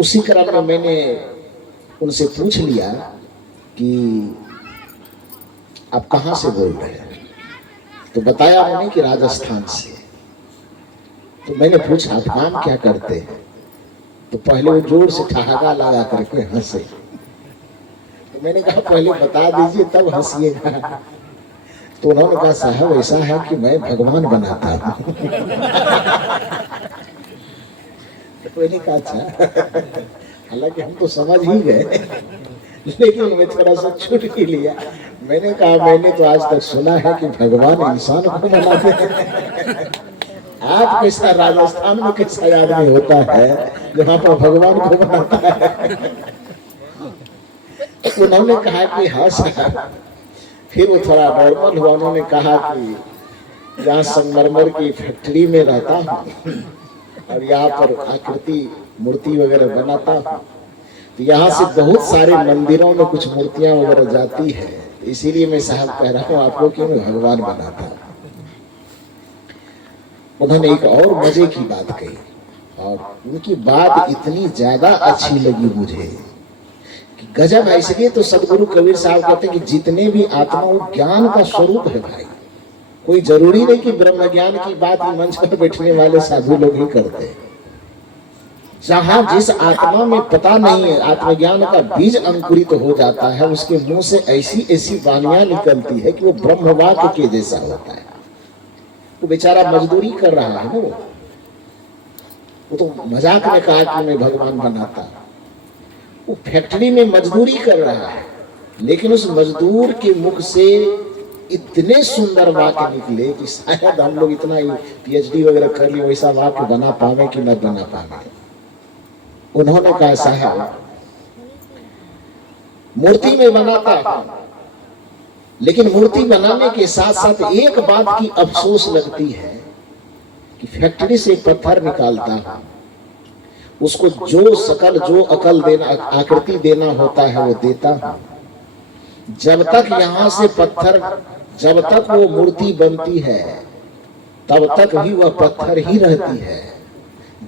उसी क्रम में मैंने उनसे पूछ लिया कि आप कहाँ से बोल रहे हैं, तो बताया उन्होंने कि राजस्थान से। तो मैंने पूछा आप काम क्या करते हैं, तो पहले वो जोर से ठहाका लगा करके हंसे। तो मैंने कहा पहले बता दीजिए तब हंसिएगा। तो उन्होंने कहा साहब ऐसा है कि मैं भगवान बनाता हूँ। तो मैंने कहा अच्छा, हालांकि हम तो समझ ही गए, लेकिन मैं थोड़ा सा छूट ही लिया। मैंने कहा मैंने तो आज तक सुना है कि भगवान इंसान को बनाते हैं, आप कैसा राजस्थान में कैसा आदमी होता है जहाँ पर भगवान को बनाता है। उन्होंने कहा कि हाँ साहब। फिर वो थोड़ा नॉर्मल हुआ, उन्होंने कहा कि यहाँ संगमरमर की फैक्ट्री में रहता हूँ और यहाँ पर आकृति मूर्ति वगैरह बनाता हूँ, तो यहाँ से बहुत सारे मंदिरों में कुछ मूर्तियां वगैरह जाती है, इसीलिए मैं साहब कह रहा हूँ आपको कि मैं भगवान बनाता हूँ। उन्होंने एक और मजे की बात कही और उनकी बात इतनी ज्यादा अच्छी लगी मुझे कि गजब है। इसलिए तो सदगुरु कबीर साहब कहते हैं कि जितने भी आत्मा वो ज्ञान का स्वरूप है भाई, कोई जरूरी नहीं कि ब्रह्म ज्ञान की बात मंच पर बैठने वाले साधु लोग ही करते हैं। जहां जिस आत्मा में पता नहीं है, आत्मज्ञान का बीज अंकुरित तो हो जाता है, उसके मुंह से ऐसी ऐसी वाणियां निकलती है कि वो ब्रह्मवाक्य के जैसा होता है। वो बेचारा मजदूरी कर रहा है ना, वो तो मजाक में कहा कि मैं भगवान बनाता, वो फैक्ट्री में मजदूरी कर रहा है, लेकिन उस मजदूर के मुख से इतने सुंदर वाक्य निकले कि शायद हम लोग इतना ही पीएचडी वगैरह कर लिए वैसा वाक्य बना पावे कि न बना पावे। उन्होंने कहा साहब मूर्ति में बनाता हूं, लेकिन मूर्ति बनाने के साथ साथ एक बात की अफसोस लगती है कि फैक्ट्री से पत्थर निकालता हूं, उसको जो शकल जो अकल देना आकृति देना होता है वो देता हूं। जब तक यहां से पत्थर, जब तक वो मूर्ति बनती है तब तक भी वह पत्थर ही रहती है।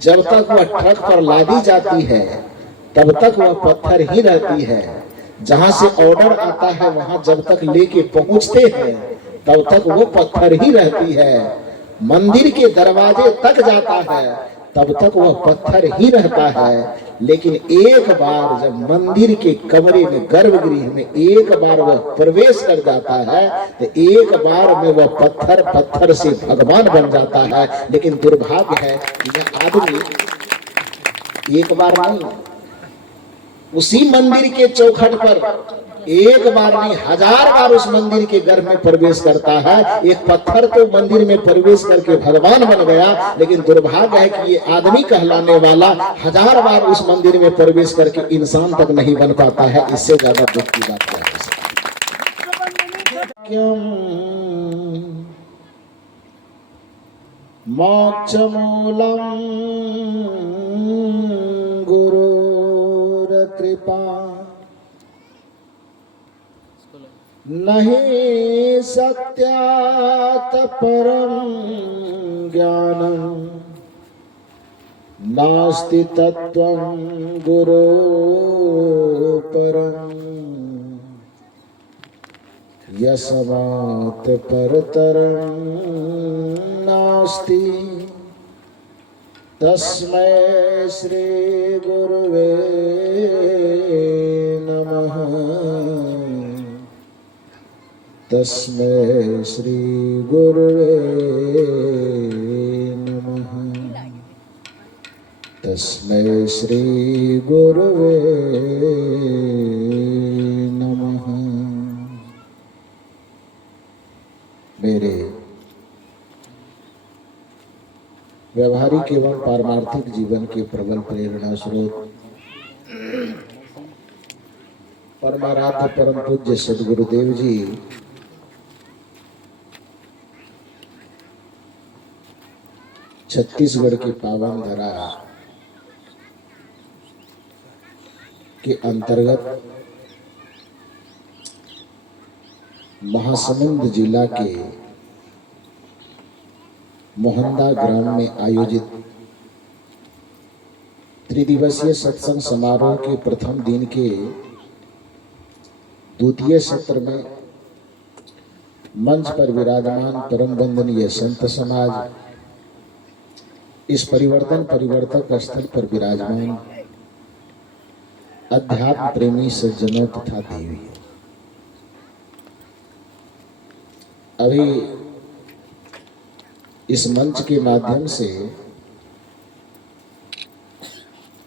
जब तक वह ट्रक पर लादी जाती है तब तक वह पत्थर ही रहती है। जहां से ऑर्डर आता है वहां जब तक लेके पहुंचते हैं तब तक वो पत्थर ही रहती है। मंदिर के दरवाजे तक जाता है तब तक वह पत्थर ही रहता है। लेकिन एक बार जब मंदिर के कमरे में, गर्भगृह में एक बार वह प्रवेश कर जाता है तो एक बार में वह पत्थर पत्थर से भगवान बन जाता है। लेकिन दुर्भाग्य है कि यह आदमी एक बार नहीं, उसी मंदिर के चौखट पर एक बार नहीं 1000 बार उस मंदिर के गर्भ में प्रवेश करता है। एक पत्थर तो मंदिर में प्रवेश करके भगवान बन गया, लेकिन दुर्भाग्य है कि ये आदमी कहलाने वाला 1000 बार उस मंदिर में प्रवेश करके इंसान तक नहीं बन पाता है। इससे ज्यादा दुख की बात क्या है। मोक्षमूलम गुरुर कृपा नहीं सत्यात परम ज्ञानम नास्ति तत्वं गुरु परम यस्मात् परतरं नास्ति तस्मै श्री गुरुवे नमः। तस्मै श्री गुरुवे नमः। तस्मै श्री गुरुवे नमः। मेरे व्यवहारिक एवं पारमार्थिक जीवन के प्रबल प्रेरणा स्रोत परमाराध्य परम पूज्य सदगुरुदेव जी छत्तीसगढ़ की पावन धरा के अंतर्गत महासमुंद जिला के मोहंदा ग्राम में आयोजित त्रिदिवसीय सत्संग समारोह के प्रथम दिन के द्वितीय सत्र में मंच पर विराजमान परम वंदनीय संत समाज, इस परिवर्तक स्थल पर विराजमान अध्यात्म प्रेमी सज्जनों तथा देवी, अभी इस मंच के माध्यम से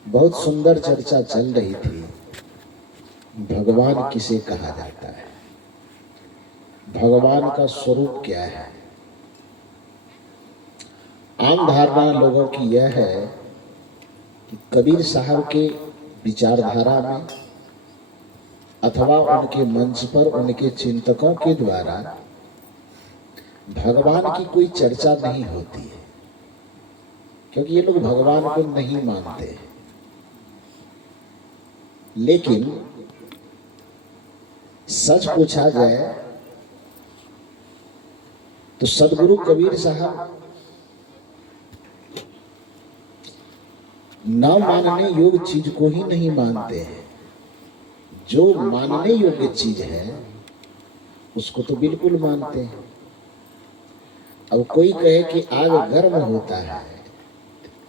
बहुत सुंदर चर्चा चल रही थी। भगवान किसे कहा जाता है, भगवान का स्वरूप क्या है। आम धारणा लोगों की यह है कि कबीर साहब के विचारधारा में अथवा उनके मंच पर उनके चिंतकों के द्वारा भगवान की कोई चर्चा नहीं होती है, क्योंकि ये लोग भगवान को नहीं मानते। लेकिन सच पूछा जाए तो सदगुरु कबीर साहब न मानने योग्य चीज को ही नहीं मानते हैं, जो मानने योग्य चीज है उसको तो बिल्कुल मानते हैं। अब कोई कहे कि आग गर्म होता है,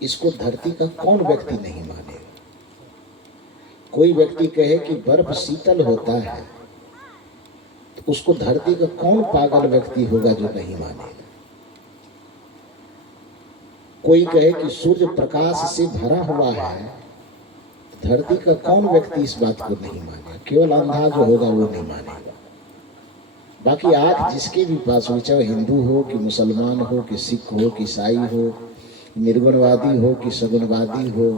इसको धरती का कौन व्यक्ति नहीं मानेगा। कोई व्यक्ति कहे कि बर्फ शीतल होता है, तो उसको धरती का कौन पागल व्यक्ति होगा जो नहीं मानेगा। कोई कहे कि सूर्य प्रकाश से भरा हुआ है, तो धरती का कौन व्यक्ति इस बात को नहीं मानेगा। केवल अंधा जो होगा वो नहीं मानेगा। बाकी आंख जिसके भी पास हो, चाहे हिंदू हो कि मुसलमान हो कि सिख हो कि ईसाई हो, निर्गुणवादी हो कि सगुणवादी हो,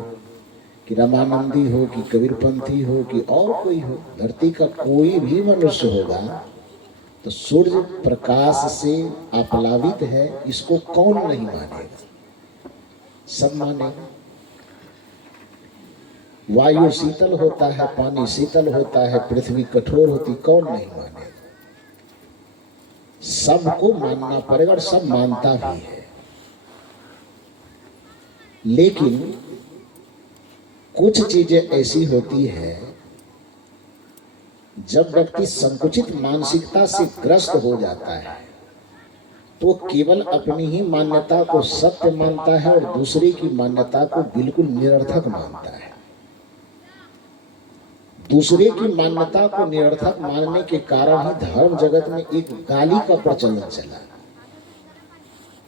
कि रामानंदी हो कि कबीरपंथी हो कि और कोई हो, धरती का कोई भी मनुष्य होगा तो सूर्य प्रकाश से आप्लावित है, इसको कौन नहीं मानेगा। सब मानेगा। वायु शीतल होता है, पानी शीतल होता है, पृथ्वी कठोर होती, कौन नहीं मानेगा। सबको मानना पड़ेगा और सब मानता भी है। लेकिन कुछ चीजें ऐसी होती है, जब व्यक्ति संकुचित मानसिकता से ग्रस्त हो जाता है तो केवल अपनी ही मान्यता को सत्य मानता है और दूसरे की मान्यता को बिल्कुल निरर्थक मानता है। दूसरे की मान्यता को निरर्थक मानने के कारण ही धर्म जगत में एक गाली का प्रचलन चला।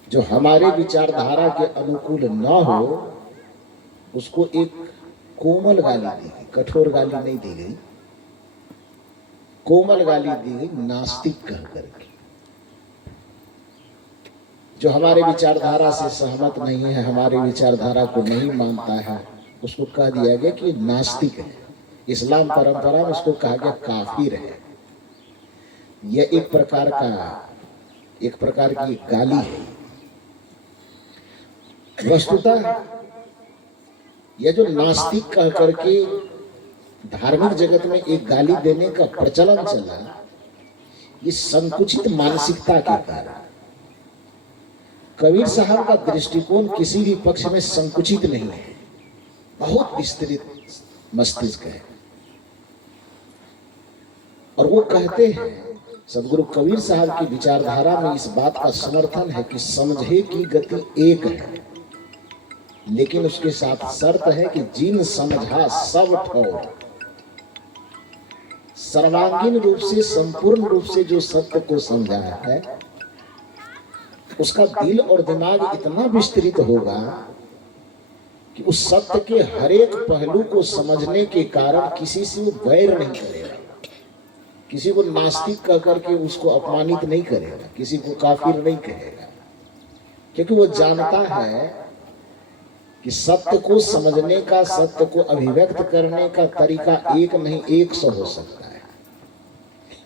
जो हमारे विचारधारा के अनुकूल न हो उसको एक कोमल गाली दी गई, कठोर गाली नहीं दी गई, कोमल गाली दी गई, नास्तिक कह करके। जो हमारे विचारधारा से सहमत नहीं है, हमारे विचारधारा को नहीं मानता है, उसको कह दिया गया कि नास्तिक है। इस्लाम परंपरा में उसको कहा गया काफिर है। यह एक प्रकार की गाली है। वस्तुतः यह जो नास्तिक कह करके धार्मिक जगत में एक गाली देने का प्रचलन चला, ये संकुचित मानसिकता के कारण। कबीर साहब का दृष्टिकोण किसी भी पक्ष में संकुचित नहीं है, बहुत विस्तृत मस्तिष्क है। और वो कहते हैं, सदगुरु कबीर साहब की विचारधारा में इस बात का समर्थन है कि समझे की गति एक है, लेकिन उसके साथ शर्त है कि जिन समझा सब ठौर। सर्वांगीण रूप से, संपूर्ण रूप से जो सत्य को समझा है, उसका दिल और दिमाग इतना विस्तृत होगा कि उस सत्य के हर एक पहलू को समझने के कारण किसी से वो वैर नहीं करेगा, किसी को नास्तिक कह करके उसको अपमानित नहीं करेगा, किसी को काफिर नहीं कहेगा, क्योंकि वो जानता है कि सत्य को समझने का, सत्य को अभिव्यक्त करने का तरीका एक नहीं 100 हो सकता है।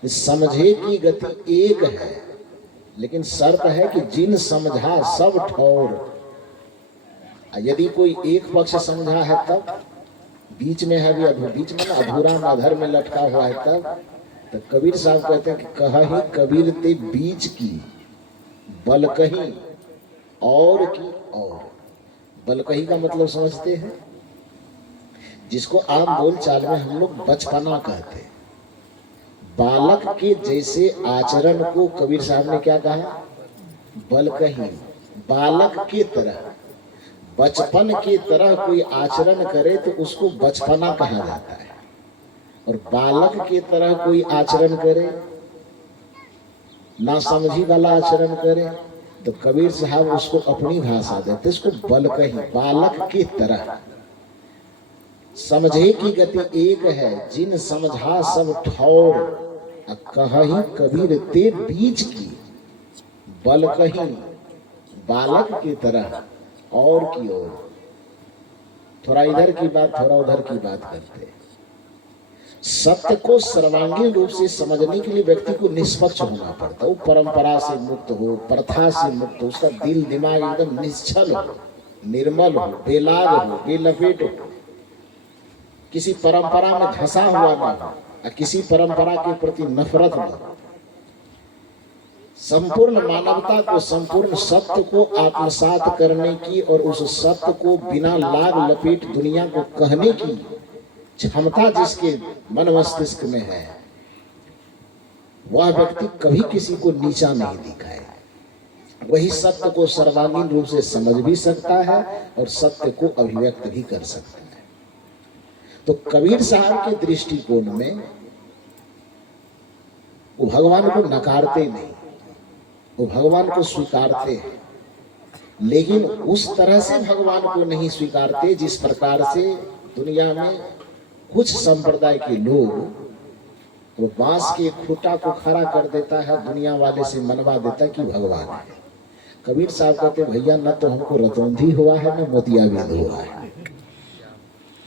समझे की गति एक है, लेकिन शर्त है कि जिन समझा सब ठौर। यदि कोई एक पक्ष समझा है तब, बीच में है भी, बीच में ना अधूरा अधर में लटका हुआ है तब, तो कबीर साहब कहते हैं कि कहा ही कबीर ते बीच की बल कहीं और की और। बल कहीं का मतलब समझते हैं, जिसको आम बोल चाल में हम लोग बचपना कहते हैं। बालक के जैसे आचरण को कबीर साहब ने क्या कहा? बलकहीन। बालक के तरह, बचपन की तरह कोई आचरण करे तो उसको बचपना कहा जाता है, और बालक की तरह कोई आचरण करे, ना समझी वाला आचरण करे, तो कबीर साहब उसको अपनी भाषा देते, इसको बलकहीन, बालक की तरह। समझे की गति एक है, जिन समझा सब ठौर, कहीं कबीर ते बीच की, बलकहीन, बालक की तरह और की ओर। थोड़ा इधर की बात, थोड़ा उधर की बात करते हैं। सत्य को सर्वांगीण रूप से समझने के लिए व्यक्ति को निष्पक्ष होना पड़ता है। वो परंपरा से मुक्त हो, प्रथा से मुक्त हो, उसका दिल दिमाग एकदम निश्चल हो, निर्मल हो, बेलाग हो, बेलपेट हो, किसी परंपरा में धंसा हुआ ना हो, किसी परंपरा के प्रति नफरत न हो। संपूर्ण मानवता को, संपूर्ण सत्य को आत्मसात करने की और उस सत्य को बिना लाग लपेट दुनिया को कहने की क्षमता जिसके मन मस्तिष्क में है, वह व्यक्ति कभी किसी को नीचा नहीं दिखाए। वही सत्य को सर्वांगीण रूप से समझ भी सकता है और सत्य को अभिव्यक्त भी कर सकता है। तो कबीर साहब के दृष्टिकोण में वो भगवान को नकारते नहीं, वो भगवान को स्वीकारते हैं, लेकिन उस तरह से भगवान को नहीं स्वीकारते जिस प्रकार से दुनिया में कुछ संप्रदाय के लोग, वो बांस के खूंटा को खड़ा कर देता है, दुनिया वाले से मनवा देता है कि भगवान है। कबीर साहब कहते भैया न तो हमको रतौंधी हुआ है न मोतियाबिंद हुआ है,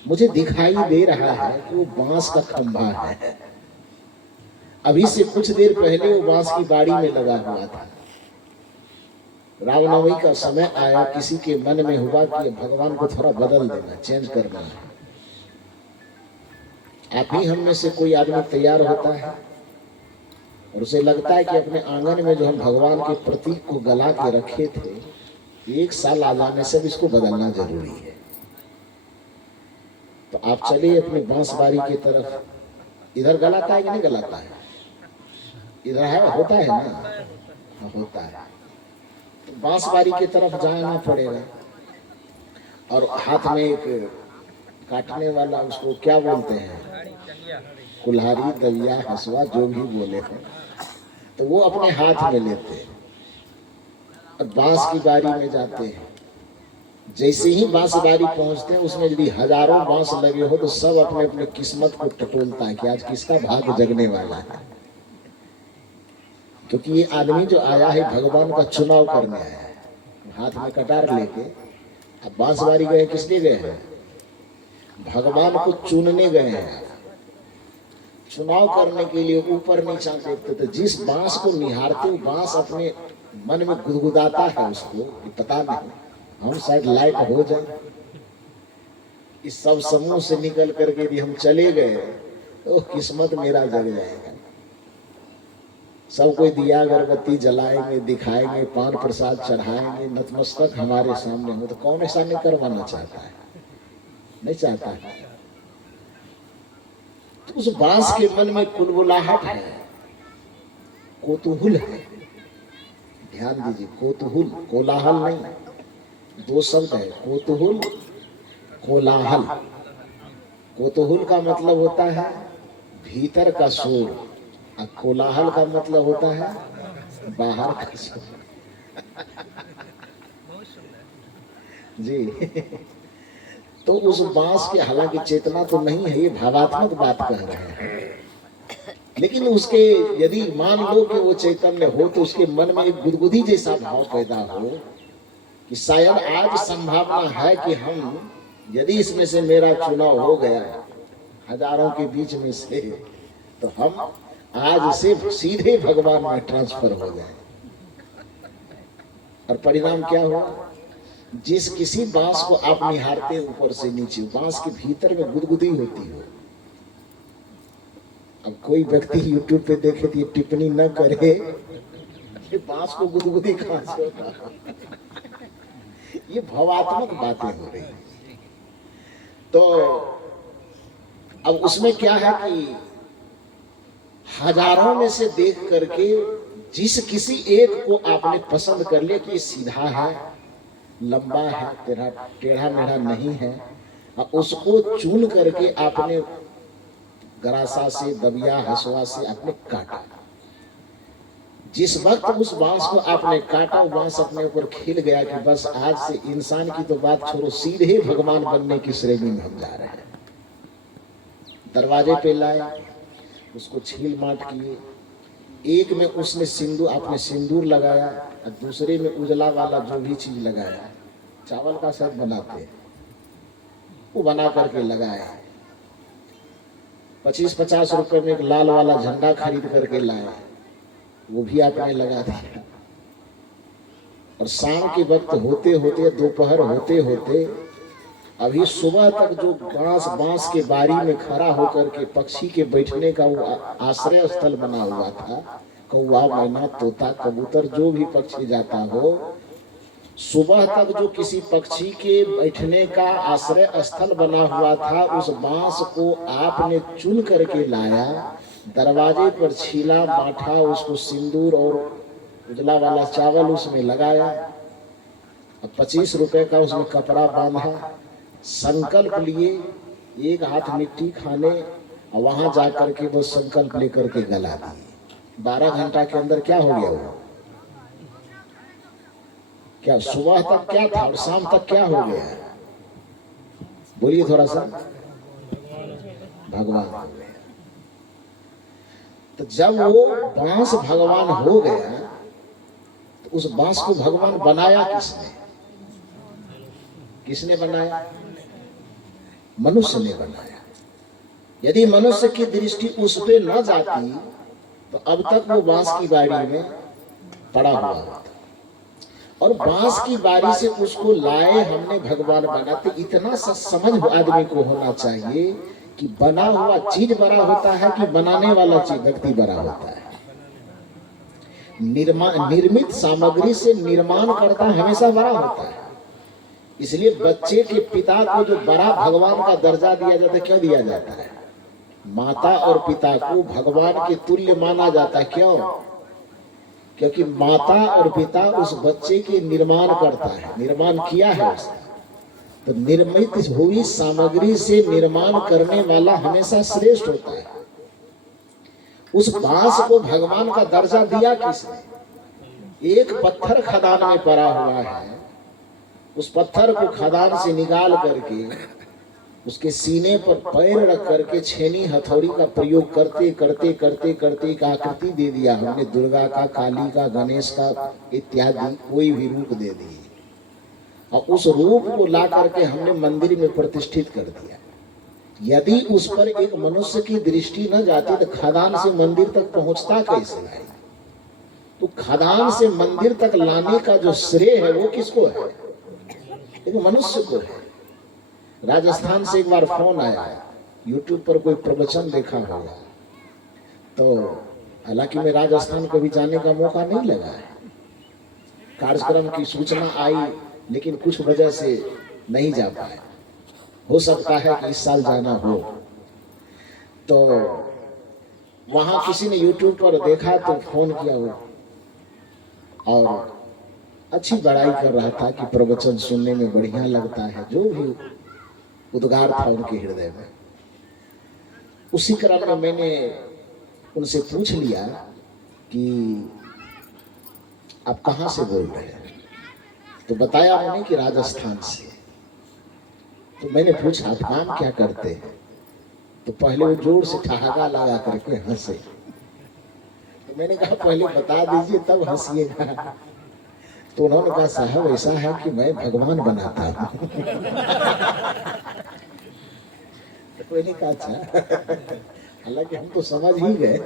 मुझे दिखाई दे रहा है कि वो बांस का खंभा है। अभी से कुछ देर पहले वो बांस की बाड़ी में लगा हुआ था। रामनवमी का समय आया, किसी के मन में हुआ कि भगवान को थोड़ा बदल देना, चेंज करना है। आप ही हम में से कोई आदमी तैयार होता है और उसे लगता है कि अपने आंगन में जो हम भगवान के प्रतीक को गला के रखे थे, 1 साल आ जाने से इसको बदलना जरूरी है। तो आप चलिए अपनी बांसबारी की तरफ। इधर गलाता है कि नहीं गलाता है? इधर है, होता है ना, होता है। तो बांसबारी की तरफ जाना पड़ेगा और हाथ में एक काटने वाला, उसको क्या बोलते हैं, कुल्हाड़ी, दलिया, हसुआ, जो भी बोले हैं, तो वो अपने हाथ में लेते हैं और बांस की बारी में जाते हैं। जैसे ही बांस बारी पहुंचते हैं, उसमें यदि हजारों बांस लगे हो तो सब अपने अपने किस्मत को टटोलता है कि आज किसका भाग्य जगने वाला है। क्योंकि ये आदमी जो आया है भगवान का चुनाव करने आया है, हाथ में कटार लेके। अब बांसबारी गए, किस लिए गए हैं? भगवान को चुनने गए हैं, चुनाव करने के लिए। ऊपर नीचा देखते थे, जिस बांस को निहारते वो बांस अपने मन में गुदगुदाता है उसको कि पता नहीं हम शायद लायक हो जाए। इस सब समूह से निकल करके यदि हम चले गए तो किस्मत मेरा जग जाएगा। सब कोई दिया अगरबत्ती जलाएंगे, दिखाएंगे, पान प्रसाद चढ़ाएंगे, नतमस्तक हमारे सामने हो, तो कौन ऐसा नहीं करवाना चाहता है? नहीं चाहता है। तो उस बांस के मन में कुलबुलाहट है, कोतूहल है। ध्यान दीजिए, कोतूहल, कोलाहल नहीं, 2 शब्द है, कोतूहल, कोलाहल। कोतूहल का मतलब होता है भीतर का शोर, और कोलाहल का मतलब होता है बाहर का शोर। जी। तो उस बांस के, हालांकि चेतना तो नहीं है, ये भावात्मक बात कह रहे हैं, लेकिन उसके यदि मान लो कि वो चैतन्य हो तो उसके मन में एक गुदगुदी जैसा भाव पैदा हो कि शायद आज संभावना है कि हम, यदि इसमें से मेरा चुनाव हो गया हजारों के बीच में से, तो हम आज से सीधे भगवान में ट्रांसफर हो जाए। और परिणाम क्या हुआ? जिस किसी बांस को आप निहारते ऊपर से नीचे, बांस के भीतर में गुदगुदी होती हो। अब कोई व्यक्ति यूट्यूब पे देखे तो ये टिप्पणी न करे कि बांस को गुदगुदी कहां से होता। ये भावात्मक बातें हो रही। तो अब उसमें क्या है कि हजारों में से देख करके जिस किसी एक को आपने पसंद कर लिया कि ये सीधा है, लंबा है, टेढ़ा मेढ़ा नहीं है, और उसको चुन करके आपने गरासा से, दबिया, हसुआ से आपने काटा। जिस वक्त उस बांस को आपने काटा, वो बांस अपने ऊपर खिल गया कि बस आज से इंसान की तो बात छोड़ो, सीधे भगवान बनने की श्रेणी में हम जा रहे हैं। दरवाजे पे लाए, उसको छील माट किए। एक में उसने सिंदूर, आपने सिंदूर लगाया, और दूसरे में उजला वाला जो भी चीज लगाया, चावल का शायद बनाते हैं, वो बना करके लगाए। 25-50 रुपए में एक लाल वाला झंडा खरीद करके लाए, वो भी आपने लगा दिया। और शाम के वक्त होते होते, दोपहर होते होते, अभी सुबह तक जो बांस के बारी में खड़ा होकर के पक्षी के बैठने का वो आश्रय स्थल बना हुआ था, कौवा, मैना, तोता, कबूतर, जो भी पक्षी जाता हो, सुबह तक जो किसी पक्षी के बैठने का आश्रय स्थल बना हुआ था, उस बांस को आपने चुन करके लाया, दरवाजे पर छीला, बांटा, उसको सिंदूर और उजला वाला चावल उसमें लगाया, और 25 रुपए का उसमें कपड़ा बांधा, संकल्प लिए एक हाथ मिट्टी खाने, और वहां जाकर के वो संकल्प लेकर के गला दिए। 12 घंटा के अंदर क्या हो गया वो? क्या सुबह तक क्या था और शाम तक क्या हो गया? बोलिए थोड़ा सा। भगवान हो गया। तो जब वो बांस भगवान हो गया, तो उस बांस को भगवान बनाया किसने? किसने बनाया? मनुष्य ने बनाया। यदि मनुष्य की दृष्टि उस पे न जाती, तो अब तक वो बांस की बारी में पड़ा हुआ होता। और बांस की बारी से उसको लाए हमने, भगवान बनाते। इतना सा समझ आदमी को होना चाहिए कि बना हुआ चीज बड़ा होता है कि बनाने वाला चीज व्यक्ति बड़ा होता है। निर्मित सामग्री से निर्माण करता हमेशा बड़ा होता है। इसलिए बच्चे के पिता को जो बड़ा भगवान का दर्जा दिया जाता है, क्यों दिया जाता है? माता और पिता को भगवान के तुल्य माना जाता है। क्यों? क्योंकि माता और पिता उस बच्चे के निर्माण करता है, निर्माण किया है उसने। तो निर्मित हुई सामग्री से निर्माण करने वाला हमेशा श्रेष्ठ होता है। उस बांस को भगवान का दर्जा दिया किसने? एक पत्थर खदान में पड़ा हुआ है, उस पत्थर को खदान से निकाल करके उसके सीने पर पैर रख करके छेनी हथौड़ी का प्रयोग करते करते करते करते एक आकृति दे दिया हमने, दुर्गा का, काली का, गणेश का इत्यादि कोई भी रूप दे दिए, और उस रूप को ला करके हमने मंदिर में प्रतिष्ठित कर दिया। यदि उस पर एक मनुष्य की दृष्टि न जाती तो खदान से मंदिर तक पहुंचता कैसे है? तो खदान से मंदिर तक लाने का जो श्रेय है वो किसको है? एक मनुष्य को है। राजस्थान से एक बार फोन आया, YouTube पर कोई प्रवचन देखा होगा, तो हालांकि मैं राजस्थान कभी जाने का मौका नहीं लगा है, कार्यक्रम की सूचना आई लेकिन कुछ वजह से नहीं जा पाया। हो सकता है कि इस साल जाना हो। तो वहां किसी ने YouTube पर देखा तो फोन किया वो, और अच्छी बड़ाई कर रहा था कि प्रवचन सुनने में बढ़िया लगता है, जो भी उद्गार था उनके हृदय में। उसी क्रम में मैंने उनसे पूछ लिया कि आप कहां से बोल रहे हैं? तो बताया उन्होंने कि राजस्थान से। तो मैंने पूछा आप काम क्या करते हैं? तो पहले वो जोर से ठहाका लगा करके हंसे। तो मैंने कहा पहले बता दीजिए तब हंसिएगा। तो उन्होंने कहा साहब ऐसा है कि मैं भगवान बनाता हूँ। तो मैंने कहा अच्छा, हालांकि हम तो समझ ही गए,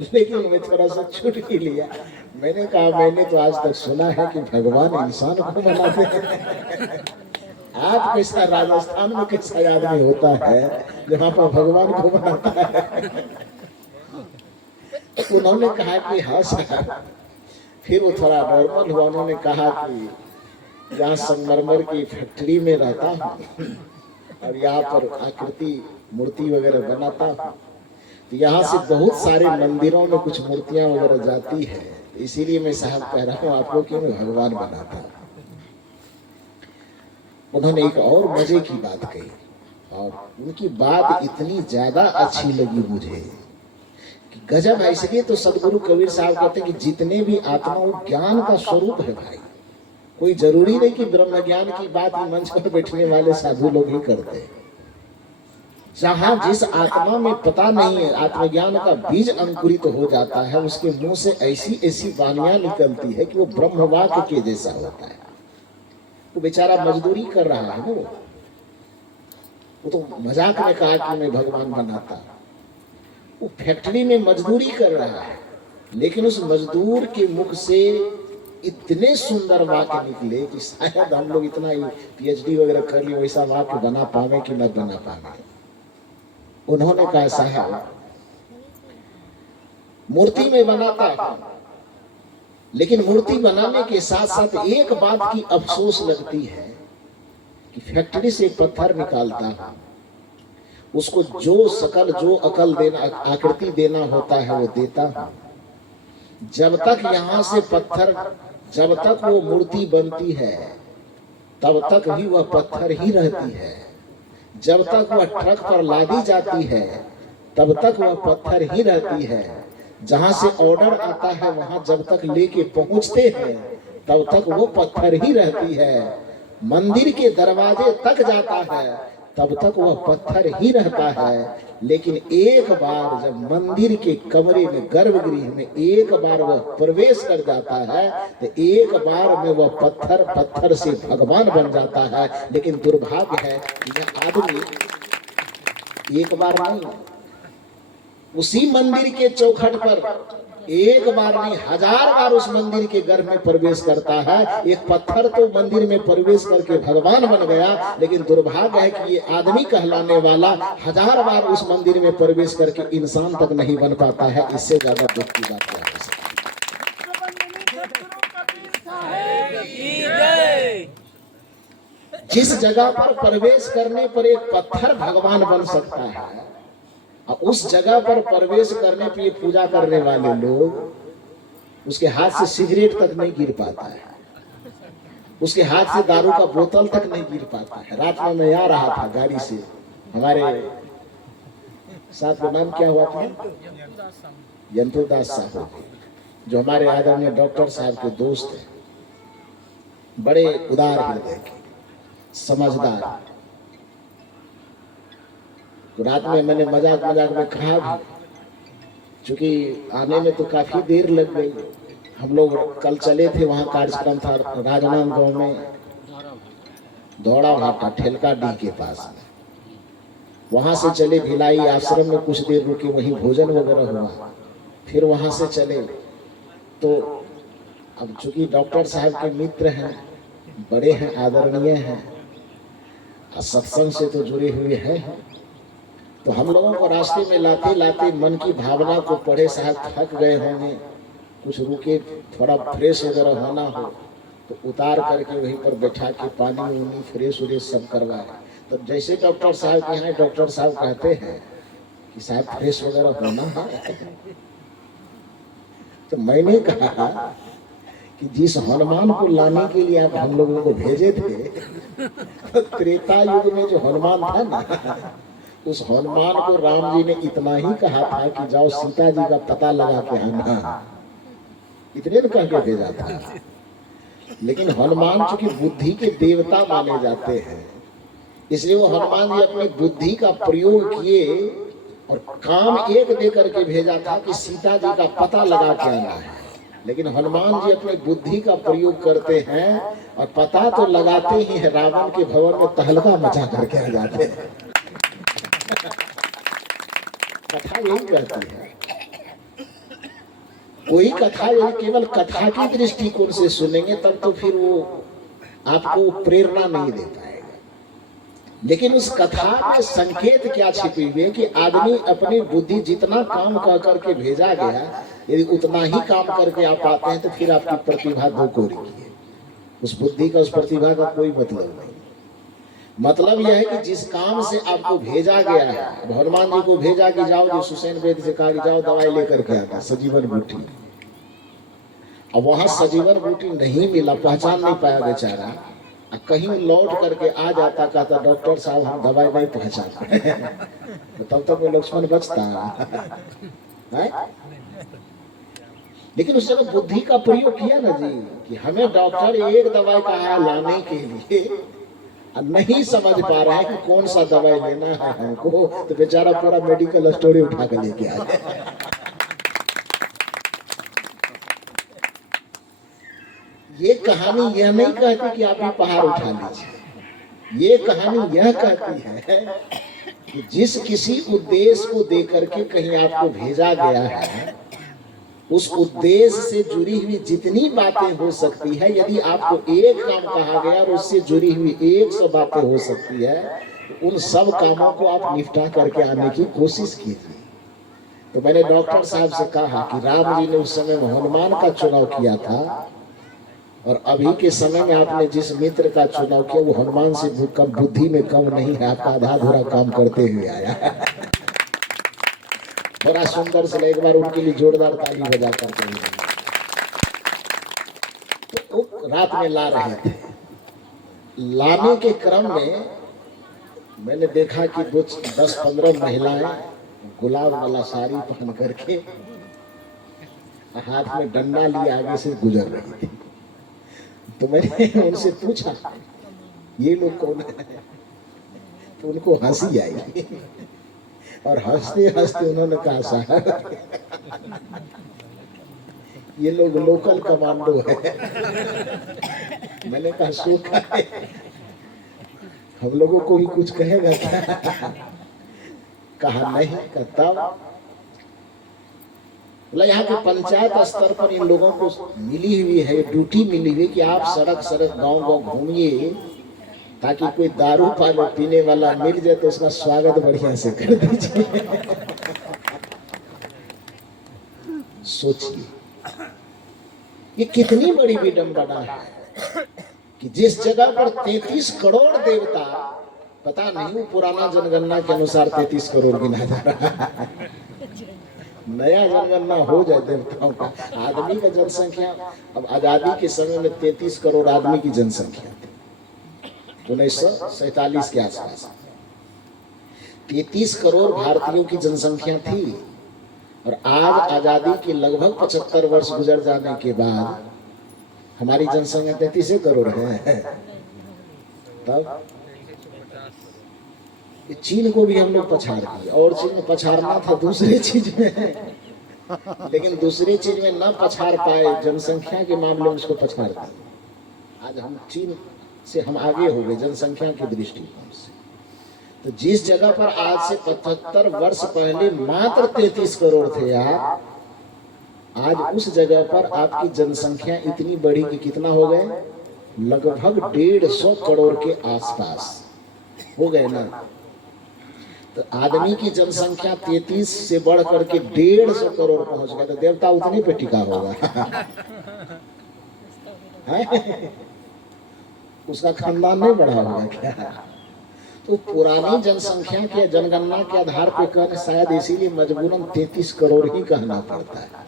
लेकिन मैं थोड़ा सा छूट ही लिया। मैंने कहा मैंने तो आज तक सुना है कि भगवान इंसान को बनाते हैं। आप कैसा राजस्थान में कैसा आदमी होता है जहाँ पर भगवान को बनाता है? तो उन्होंने कहा कि हाँ सर। फिर वो थोड़ा नॉर्मल हुआ। उन्होंने कहा कि यहाँ संगमरमर की फैक्ट्री में रहता हूँ और यहाँ पर आकृति मूर्ति वगैरह बनाता हूँ, तो यहाँ से बहुत सारे मंदिरों में कुछ मूर्तियां वगैरह जाती है, तो इसीलिए मैं साहब कह रहा हूँ आपको कि मैं भगवान बनाता हूँ। उन्होंने एक और मजे की बात कही, और उनकी बात इतनी ज्यादा अच्छी लगी मुझे कि गजब है। इसलिए तो सदगुरु कबीर साहब कहते हैं कि जितने भी आत्मा वो ज्ञान का स्वरूप है भाई। कोई जरूरी नहीं कि ब्रह्म ज्ञान की बात मंच पर बैठने वाले साधु लोग ही करते हैं। जहां जिस आत्मा में पता नहीं है, आत्मज्ञान का बीज अंकुरित हो जाता है, उसके मुंह से ऐसी ऐसी वाणियां निकलती है कि वो ब्रह्मवाक्य के जैसा होता है। वो बेचारा मजदूरी कर रहा है ना, वो तो मजाक में कहा कि मैं भगवान बनाता। वो फैक्ट्री में मजदूरी कर रहा है, लेकिन उस मजदूर के मुख से इतने सुंदर वाक्य निकले कि शायद हम लोग इतना ही पीएचडी वगैरह कर लिए वैसा वाक्य बना पावे कि न बना पावे। उन्होंने कहा साहब मूर्ति में बनाता हूं, लेकिन मूर्ति बनाने के साथ साथ एक बात की अफसोस लगती है कि फैक्ट्री से पत्थर निकालता हूं, उसको जो शकल जो अकल देना आकृति देना होता है वो देता हूं। जब तक यहां से पत्थर, जब तक वो मूर्ति बनती है तब तक भी वह पत्थर ही रहती है। जब तक वह ट्रक पर लादी जाती है तब तक वह पत्थर ही रहती है। जहां से ऑर्डर आता है वहां जब तक लेके पहुंचते हैं तब तक वो पत्थर ही रहती है। मंदिर के दरवाजे तक जाता है तब तक वह पत्थर ही रहता है। लेकिन एक बार जब मंदिर के कमरे में, गर्भगृह में एक बार वह प्रवेश कर जाता है तो एक बार में वह पत्थर, पत्थर से भगवान बन जाता है। लेकिन दुर्भाग्य है यह आदमी एक बार नहीं, उसी मंदिर के चौखट पर एक बार नहीं 1000 बार उस मंदिर के गर्भ में प्रवेश करता है। एक पत्थर तो मंदिर में प्रवेश करके भगवान बन गया, लेकिन दुर्भाग्य है कि ये आदमी कहलाने वाला 1000 बार उस मंदिर में प्रवेश करके इंसान तक नहीं बन पाता है। इससे ज्यादा दुख की बात क्या हो सकती है। जिस जगह पर प्रवेश करने पर एक पत्थर भगवान बन सकता है, उस जगह पर प्रवेश करने पे पूजा करने वाले लोग उसके हाथ से सिगरेट तक नहीं गिर पाता है, उसके हाथ से दारू का बोतल तक नहीं गिर पाता है। रात में मैं आ रहा था गाड़ी से, हमारे साथ का नाम क्या हुआ था, यंतुदास साहब, जो हमारे आदरणीय डॉक्टर साहब के दोस्त हैं, बड़े उदार हृदय के, समझदार। तो रात में मैंने मजाक मजाक में कहा भी, चूंकि आने में तो काफी देर लग गई। हम लोग कल चले थे, वहां कार्यक्रम था राजनांदगांव में, दौड़ा भाटा ठेलका डी के पास। वहां से चले भिलाई आश्रम में, कुछ देर रुके, वहीं भोजन वगैरह हुआ। फिर वहां से चले तो अब चूंकि डॉक्टर साहब के मित्र हैं, बड़े हैं, आदरणीय हैं, सत्संग से तो जुड़े हुए हैं, तो हम लोगों को रास्ते में लाते लाते मन की भावना को पढ़े, साहब थक गए होंगे, कुछ रुके, थोड़ा फ्रेश वगैरह होना हो तो उतार करके वहीं पर बैठा के पानी उनी फ्रेश व्रेश सब करवाए। तो जैसे डॉक्टर साहब के यहाँ, डॉक्टर साहब कहते हैं कि साहब फ्रेश वगैरह होना है, तो मैंने कहा कि जिस हनुमान को लाने के लिए आप हम लोगों को भेजे थे, तो त्रेता युग में जो हनुमान था ना, उस हनुमान को राम जी ने इतना ही कहा था कि जाओ सीता जी का पता लगा के आना, इतने तो कह के भेजा था। लेकिन हनुमान चूंकि बुद्धि के देवता माने जाते हैं, इसलिए वो हनुमान जी अपनी बुद्धि का प्रयोग किए और काम एक दे करके भेजा था कि सीता जी का पता लगा के आना है। लेकिन हनुमान जी अपनी बुद्धि का प्रयोग करते हैं और पता तो लगाते ही है, रावण के भवन में तहलका मचा करके आ जाते हैं। कथा यही कहती है। कोई कथा यदि केवल कथा की दृष्टिकोण से सुनेंगे तब तो फिर वो आपको प्रेरणा नहीं दे पाएगा। लेकिन उस कथा में संकेत क्या छिपी हुई है कि आदमी अपनी बुद्धि जितना काम कर करके भेजा गया, यदि उतना ही काम करके आप पाते हैं तो फिर आपकी प्रतिभा दो कोरी है। उस बुद्धि का, उस प्रतिभा का कोई मतलब नहीं। मतलब यह है कि जिस काम से आपको भेजा गया है, अब हनुमान जी को भेजा कि जाओ, जो सुसैन वेद से कहा कि जाओ दवाई लेकर के आता, सजीवन बूटी। अब वहां सजीवन बूटी नहीं मिला, पहचान नहीं पाया बेचारा, कहीं लौट करके आ जाता, कहता डॉक्टर साहब हम दवाई नहीं पहचान पाए। तब तक वो लक्ष्मण बचता है। लेकिन उस समय बुद्धि का प्रयोग किया ना जी, कि हमें डॉक्टर एक दवाई कहा है लाने के लिए, नहीं समझ पा रहे हैं कि कौन सा दवाई लेना है हमको, तो बेचारा पूरा मेडिकल स्टोरी उठा कर लेके आया। ये कहानी यह नहीं कहती कि आप ये पहाड़ उठा लीजिए, ये कहानी यह कहती है कि जिस किसी उद्देश्य को देकर के कहीं आपको भेजा गया है, उस उद्देश्य से जुड़ी हुई जितनी बातें हो सकती है, यदि आपको एक काम कहा गया और उससे जुड़ी हुई 100 बातें हो सकती है, तो उन सब कामों को आप निपटा करके आने की कोशिश कीजिए। तो मैंने डॉक्टर साहब से कहा कि राम जी ने उस समय में हनुमान का चुनाव किया था, और अभी के समय में आपने जिस मित्र का चुनाव किया वो हनुमान से बुद्धि में कम नहीं है, आपका आधा अधूरा काम करते हुए आया। बड़ा सुंदर से एक बार उनके लिए जोरदार ताली बजा करते हुए। तो रात में ला रहे थे, लाने के क्रम में मैंने देखा कि 10-15 महिलाएं गुलाब वाला साड़ी पहन करके हाथ में डंडा लिए आगे से गुजर रही थी। तो मैंने उनसे पूछा ये लोग कौन है, तो उनको हंसी आई, और हंसते हंसते उन्होंने कहा साहब ये लोग लोकल कमांडो है। मैंने कहा सो का है, हम लोगों को भी कुछ कहेगा क्या? कहा नहीं कहता, यहाँ के पंचायत स्तर पर इन लोगों को मिली हुई है, ड्यूटी मिली हुई कि आप सड़क सड़क गांव गांव घूमिए, ताकि कोई दारू पालो पीने वाला मिल जाए तो उसका स्वागत बढ़िया से कर दीजिए। सोचिए ये कितनी बड़ी विडंबना है कि जिस जगह पर 33 करोड़ देवता, पता नहीं पुराना जनगणना के अनुसार 33 करोड़ गिना जा रहा है, नया जनगणना हो जाए देवताओं का। आदमी का जनसंख्या अब आजादी के समय में 33 करोड़ आदमी की जनसंख्या थी 1947 के आसपास। 33 करोड़ भारतीयों की जनसंख्या थी, और आज आजादी के लगभग 75 वर्ष गुजर जाने के बाद हमारी जनसंख्या 33 करोड़ है। तब चीन को भी हम लोग पछाड़ दिए, और चीन में पछाड़ना था दूसरी चीज में, लेकिन दूसरी चीज में न पछाड़ पाए, जनसंख्या के मामले में उसको पछाड़ दिए। आज हम चीन से हम आगे हो गए जनसंख्या के दृष्टिकोण से। तो जिस जगह पर आज से 75 वर्ष पहले मात्र 33 करोड़ थे आप, आज उस जगह पर आपकी जनसंख्या इतनी बढ़ी कि कितना हो गए, लगभग 150 करोड़ के आसपास हो गए ना। तो आदमी की जनसंख्या 33 से बढ़ करके 150 करोड़ पहुंच गया, तो देवता उतने पे टिका होगा। उसका खानदान नहीं बढ़ा होगा क्या? तो पुरानी जनसंख्या के जनगणना के आधार पर कहने शायद इसीलिए मजबूरन 33 करोड़ ही कहना पड़ता है।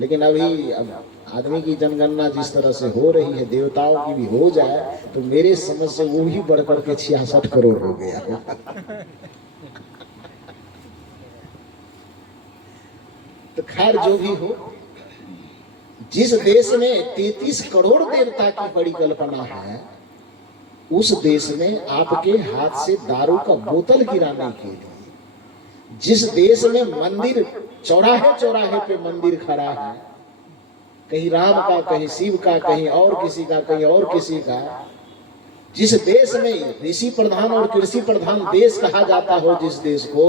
लेकिन अभी अब आदमी की जनगणना जिस तरह से हो रही है, देवताओं की भी हो जाए तो मेरे समझ से वो ही बढ़ करके 66 करोड़ हो गया। तो खैर जो भी हो, जिस देश में 33 करोड़ देवता की बड़ी कल्पना है, उस देश में आपके हाथ से दारू का बोतल गिराने के लिए, जिस देश में मंदिर चौराहे चौराहे पे मंदिर खड़ा है, कहीं राम का, कहीं शिव का, कहीं और किसी का, कहीं और किसी का, जिस देश में ऋषि प्रधान और कृषि प्रधान देश कहा जाता हो जिस देश को,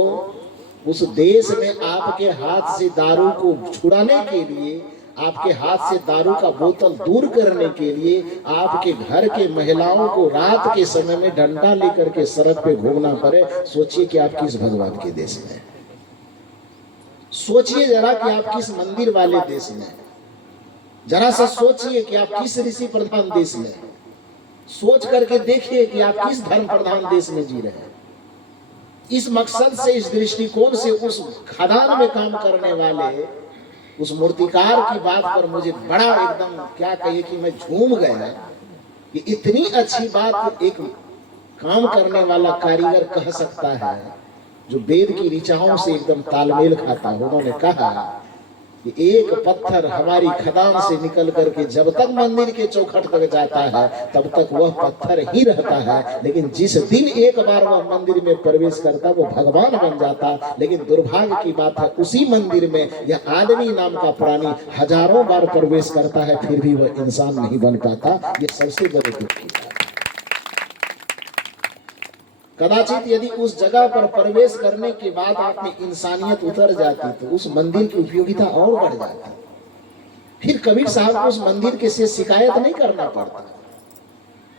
उस देश में आपके हाथ से दारू को छुड़ाने के लिए, आपके हाथ से दारू का बोतल दूर करने के लिए, आपके घर के महिलाओं को रात के समय में डंडा लेकर के सड़क पे घूमना पड़े। सोचिए कि आप किस भगवान के देश में, सोचिए जरा कि आप किस मंदिर वाले देश में, जरा सा सोचिए कि आप किस ऋषि प्रधान देश में, सोच करके देखिए कि आप किस धर्म प्रधान देश में जी रहे हैं। इस मकसद से, इस दृष्टिकोण से उस खदान में काम करने वाले उस मूर्तिकार की बात पर मुझे बड़ा एकदम क्या कहिए कि मैं झूम गया कि इतनी अच्छी बात एक काम करने वाला कारीगर कह सकता है जो वेद की ऋचाओं से एकदम तालमेल खाता है। उन्होंने कहा कि एक पत्थर हमारी खदान से निकल करके जब तक मंदिर के चौखट तक जाता है तब तक वह पत्थर ही रहता है, लेकिन जिस दिन एक बार वह मंदिर में प्रवेश करता वो भगवान बन जाता। लेकिन दुर्भाग्य की बात है उसी मंदिर में यह आदमी नाम का प्राणी हजारों बार प्रवेश करता है फिर भी वह इंसान नहीं बन पाता। ये सबसे बड़े दुख की बात है। कदाचित यदि उस जगह पर प्रवेश करने के बाद आप में इंसानियत उतर जाती तो उस मंदिर की उपयोगिता और बढ़ जाती। फिर कबीर साहब को उस मंदिर के से शिकायत नहीं करना पड़ता,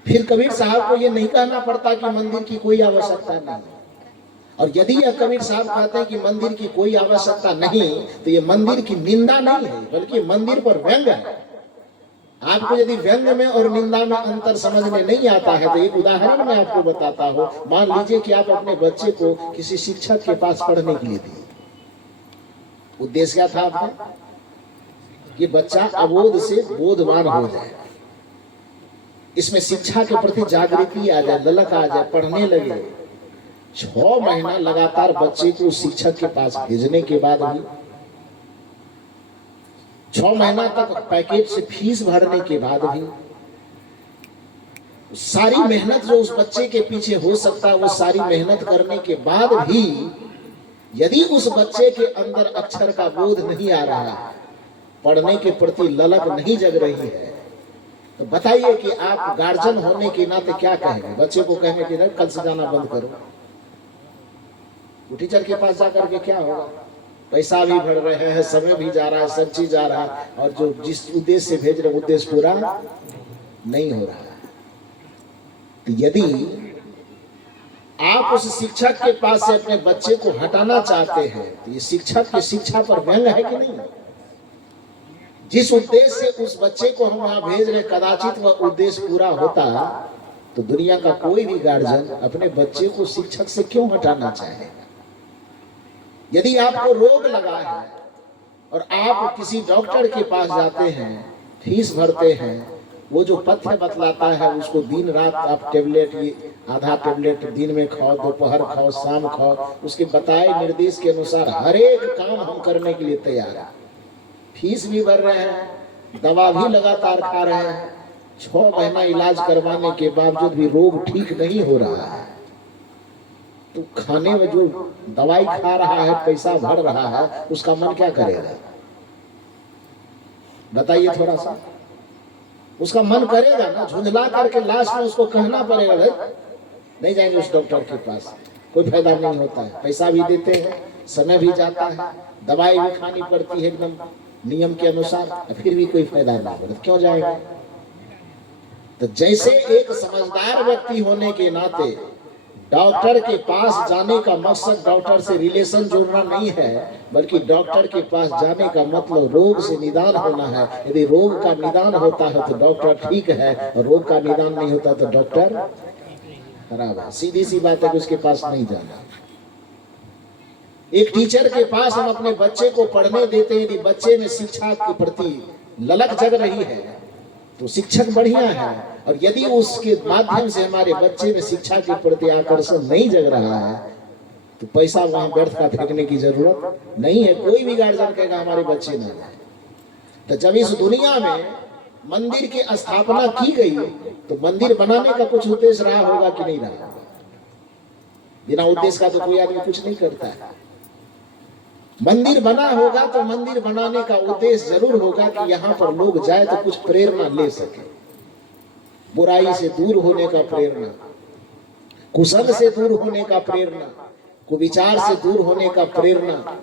फिर कबीर साहब को यह नहीं कहना पड़ता कि मंदिर की कोई आवश्यकता नहीं। और यदि यह कबीर साहब कहते हैं कि मंदिर की कोई आवश्यकता नहीं तो यह मंदिर की निंदा नहीं है बल्कि मंदिर पर व्यंग्य है। आपको यदि व्यंग्य में और निंदा में अंतर समझ में नहीं आता है तो एक उदाहरण मैं आपको बताता हूं। मान लीजिए कि आप अपने बच्चे को किसी शिक्षक के पास पढ़ने के लिए दिए। उद्देश्य क्या था आपका कि बच्चा अबोध से बोधवान हो जाए, इसमें शिक्षा के प्रति जागृति आ जाए, ललक आ जाए, पढ़ने लगे। 6 महीना लगातार बच्चे को शिक्षक के पास भेजने के बाद भी 6 महीना तक पैकेट से फीस भरने के बाद भी सारी मेहनत जो उस बच्चे के पीछे हो सकता है वो सारी मेहनत करने के बाद भी यदि उस बच्चे के अंदर अक्षर का बोध नहीं आ रहा है, पढ़ने के प्रति ललक नहीं जग रही है, तो बताइए कि आप गार्जियन होने के नाते क्या कहेंगे? बच्चे को कहेंगे कि कल से जाना बंद करो। टीचर के पास जाकर के क्या होगा? पैसा भी बढ़ रहे हैं, समय भी जा रहा है, सब चीज जा रहा है, और जो जिस उद्देश्य से भेज रहे उद्देश्य पूरा नहीं हो रहा है। तो यदि आप उस शिक्षक के पास से अपने बच्चे को हटाना चाहते हैं तो ये शिक्षक की शिक्षा पर व्यंग्य है कि नहीं? जिस उद्देश्य से उस बच्चे को हम वहां भेज रहे कदाचित वह उद्देश्य पूरा होता तो दुनिया का कोई भी गार्जियन अपने बच्चे को शिक्षक से क्यों हटाना चाहेगा? यदि आपको रोग लगा है और आप किसी डॉक्टर के पास जाते हैं, फीस भरते हैं, वो जो पथ्य बतलाता है उसको दिन रात आप टेबलेट, ये आधा टेबलेट दिन में खाओ, दोपहर खाओ, शाम खाओ, उसके बताए निर्देश के अनुसार हर एक काम हम करने के लिए तैयार हैं। फीस भी भर रहे हैं, दवा भी लगातार खा रहे हैं, 6 महीना इलाज करवाने के बावजूद भी रोग ठीक नहीं हो रहा है, तो खाने में जो दवाई खा रहा है, पैसा भर रहा है, उसका मन क्या करेगा? बताइए थोड़ा सा। उसका मन करेगा ना, झुंझला करके लास्ट में उसको कहना पड़ेगा भाई नहीं जाएंगे उस डॉक्टर के पास, कोई फायदा नहीं होता है, पैसा भी देते हैं, समय भी जाता है, दवाई भी खानी पड़ती है एकदम नियम के अनुसार, फिर भी कोई फायदा नहीं होता, क्यों जाएगा? तो जैसे एक समझदार व्यक्ति होने के नाते डॉक्टर के पास जाने का मकसद डॉक्टर से रिलेशन जोड़ना नहीं है, बल्कि डॉक्टर के पास जाने का मतलब रोग से निदान होना है। यदि रोग का निदान होता है तो डॉक्टर ठीक है, और रोग का निदान नहीं होता तो डॉक्टर खराब है। सीधी सी बात है कि उसके पास नहीं जाना। एक टीचर के पास हम अपने बच्चे को पढ़ने देते हैं, यदि बच्चे में शिक्षा के प्रति ललक जग रही है तो शिक्षक बढ़िया है, और यदि उसके माध्यम से हमारे बच्चे में शिक्षा के प्रति आकर्षण नहीं जग रहा है तो पैसा वहां व्यर्थ का फेंकने की जरूरत नहीं है। कोई भी गार्जियन कहेगा हमारे बच्चे ना जाए। तो जब इस दुनिया में मंदिर की स्थापना की गई तो मंदिर बनाने का कुछ उद्देश्य रहा होगा कि नहीं रहा? बिना उद्देश्य का तो कोई आदमी कुछ नहीं करता है। मंदिर बना होगा तो मंदिर बनाने का उद्देश्य जरूर होगा कि यहाँ पर लोग जाए तो कुछ प्रेरणा ले सके, बुराई से दूर होने का प्रेरणा, कुशल से दूर होने का प्रेरणा, कुविचार से दूर होने का प्रेरणा,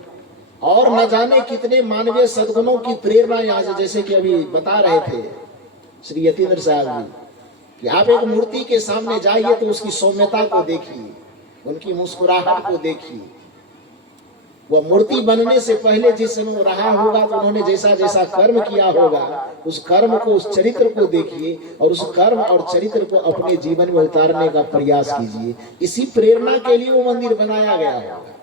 और न जाने कितने मानवीय सद्गुणों की प्रेरणा यहाँ से। जैसे कि अभी बता रहे थे श्री यतीन्द्र साहब जी कि आप एक मूर्ति के सामने जाइए तो उसकी सौम्यता को देखिए, उनकी मुस्कुराहट को देखिए, वह मूर्ति बनने से पहले जिस समय रहा होगा तो उन्होंने जैसा जैसा कर्म किया होगा, उस कर्म को, उस चरित्र को देखिए और उस कर्म और चरित्र को अपने जीवन में उतारने का प्रयास कीजिए। इसी प्रेरणा के लिए वो मंदिर बनाया गया होगा।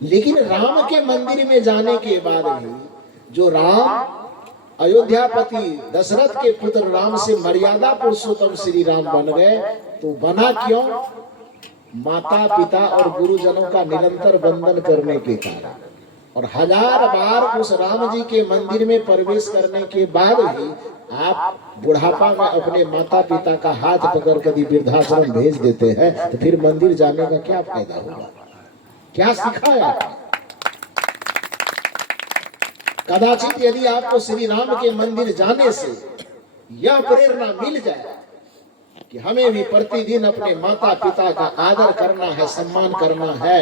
लेकिन राम के मंदिर में जाने के बाद भी जो राम अयोध्यापति दशरथ के पुत्र राम से मर्यादा पुरुषोत्तम श्री राम बन गए, तो बना क्यों? माता पिता और गुरुजनों का निरंतर वंदन करने के कारण। और 1000 बार उस राम जी के मंदिर में प्रवेश करने के बाद भी आप बुढ़ापा में अपने माता पिता का हाथ पकड़ कर वृद्धाश्रम भेज देते हैं, तो फिर मंदिर जाने का क्या फायदा होगा? क्या सिखाया? कदाचित यदि आपको श्री राम के मंदिर जाने से यह प्रेरणा मिल जाए कि हमें भी प्रतिदिन अपने माता पिता का आदर करना है, सम्मान करना है,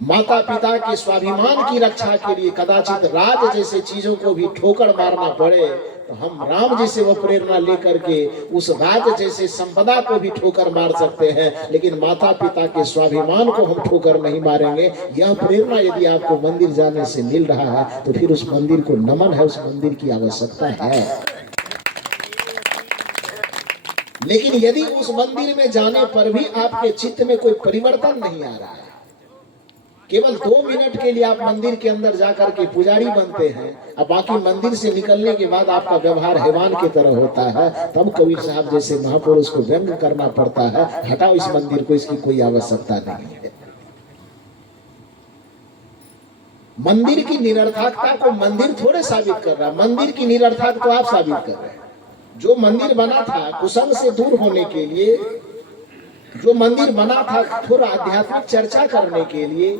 माता पिता के स्वाभिमान की रक्षा के लिए कदाचित राज जैसे चीजों को भी ठोकर मारना पड़े, तो हम राम जी से वो प्रेरणा लेकर के उस राज जैसे संपदा को भी ठोकर मार सकते हैं, लेकिन माता पिता के स्वाभिमान को हम ठोकर नहीं मारेंगे। यह प्रेरणा यदि आपको मंदिर जाने से मिल रहा है तो फिर उस मंदिर को नमन है, उस मंदिर की आवश्यकता है। लेकिन यदि उस मंदिर में जाने पर भी आपके चित्त में कोई परिवर्तन नहीं आ रहा है, केवल 2 मिनट के लिए आप मंदिर के अंदर जाकर के पुजारी बनते हैं, अब बाकी मंदिर से निकलने के बाद आपका व्यवहार हैवान की तरह होता है, तब कबीर साहब जैसे महापुरुष को व्यंग करना पड़ता है, हटाओ इस मंदिर को, इसकी कोई आवश्यकता नहीं है। मंदिर की निरर्थकता को मंदिर थोड़े साबित कर रहा, मंदिर की निरर्थकता तो आप साबित कर रहे हैं। जो मंदिर बना था कुसंग से दूर होने के लिए, जो मंदिर बना था थोड़ा आध्यात्मिक चर्चा करने के लिए,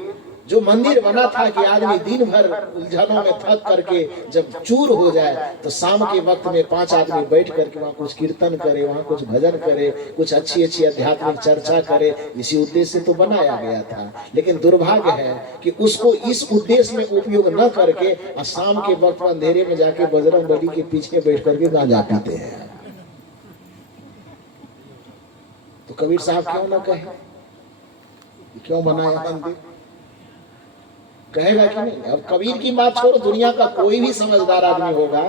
जो मंदिर बना था कि आदमी दिन भर उलझनों में थक करके जब चूर हो जाए तो शाम के वक्त में 5 आदमी बैठ करके वहाँ कुछ कीर्तन करे, वहाँ कुछ भजन करे, कुछ अच्छी अच्छी आध्यात्मिक चर्चा करे, इसी उद्देश्य से तो बनाया गया था। लेकिन दुर्भाग्य है कि उसको इस उद्देश्य में उपयोग न करके शाम के वक्त अंधेरे में जाके बजरंग बली के पीछे बैठ करके गांजा पीते हैं। तो कबीर साहब क्यों ना कहे, क्यों बनाया मंदिर? कहेगा कि नहीं? अब कबीर की बात छोड़ो, दुनिया का कोई भी समझदार आदमी होगा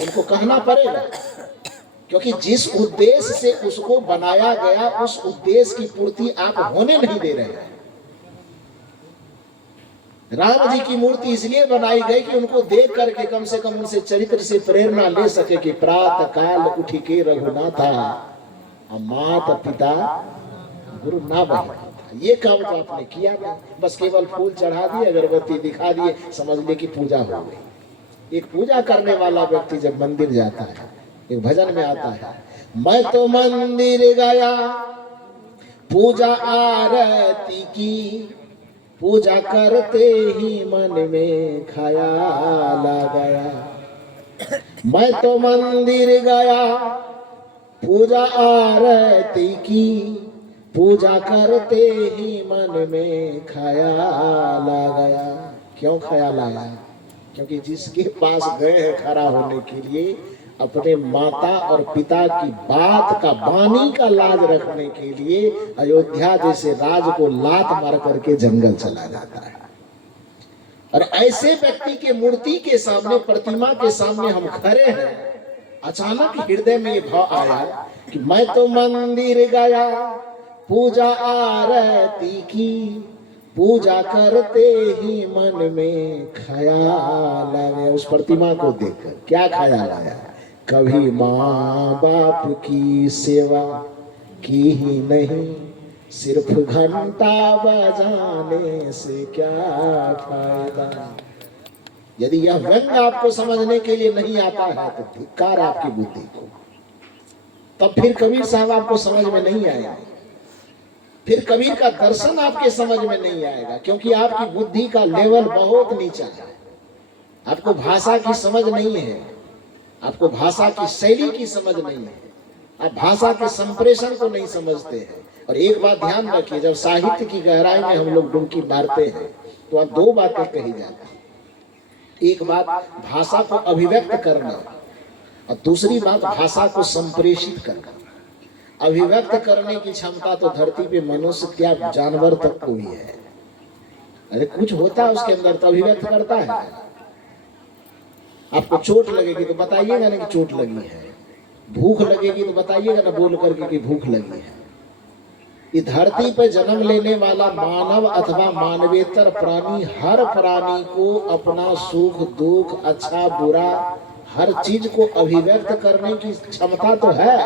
उनको कहना पड़ेगा, क्योंकि जिस उद्देश्य से उसको बनाया गया उस उद्देश्य की पूर्ति आप होने नहीं दे रहे हैं। राम जी की मूर्ति इसलिए बनाई गई कि उनको देख करके कम से कम उनसे चरित्र से प्रेरणा ले सके कि प्रातः काल उठी के रघुनाथा माता पिता गुरु ना बने। ये काम तो आपने किया नहीं, बस केवल फूल चढ़ा दिए, अगरबत्ती दिखा दिए, समझ ले कि पूजा हो गई। एक पूजा करने वाला व्यक्ति जब मंदिर जाता है, एक भजन में आता है, मैं तो मंदिर गया पूजा आरती की, पूजा करते ही मन में ख्याल आ गया। मैं तो मंदिर गया पूजा आरती की, पूजा करते ही मन में ख्याल आ गया। क्यों ख्याल आया? क्योंकि जिसके पास गए हैं खड़ा होने के लिए, अपने माता और पिता की बात का, वाणी का लाज रखने के लिए अयोध्या जैसे राज को लात मार करके जंगल चला जाता है। और ऐसे व्यक्ति के मूर्ति के सामने, प्रतिमा के सामने हम खड़े हैं, अचानक हृदय में ये भाव आया कि मैं तो मंदिर गया पूजा आरती की, पूजा करते ही मन में ख्याल आया। उस प्रतिमा को देखकर क्या ख्याल आया? कभी माँ बाप की सेवा की ही नहीं, सिर्फ घंटा बजाने से क्या फायदा। यदि यह व्यंग आपको समझने के लिए नहीं आता है तो धिक्कार आपकी बुद्धि को। तब फिर कबीर साहब आपको समझ में नहीं आएगा, फिर कबीर का दर्शन आपके समझ में नहीं आएगा, क्योंकि आपकी बुद्धि का लेवल बहुत नीचा है। आपको भाषा की समझ नहीं है, आपको भाषा की शैली की समझ नहीं है, आप भाषा के संप्रेषण को नहीं समझते हैं। और एक बात ध्यान रखिए, जब साहित्य की गहराई में हम लोग डुबकी मारते हैं तो वहां 2 बातें कही जाती है। एक बात भाषा को अभिव्यक्त करना, और दूसरी बात भाषा को संप्रेषित करना। अभिव्यक्त करने की क्षमता तो धरती पे मनुष्य क्या जानवर तक को ही है, अरे कुछ होता है उसके अंदर तो अभिव्यक्त करता है। आपको चोट लगेगी तो बताइएगा ना कि चोट लगी है, भूख लगेगी तो बताइएगा ना बोल करके कि भूख लगी है। इस धरती पर जन्म लेने वाला मानव अथवा मानवेतर प्राणी, हर प्राणी को अपना सुख दुख, अच्छा बुरा, हर चीज को अभिव्यक्त करने की क्षमता तो है।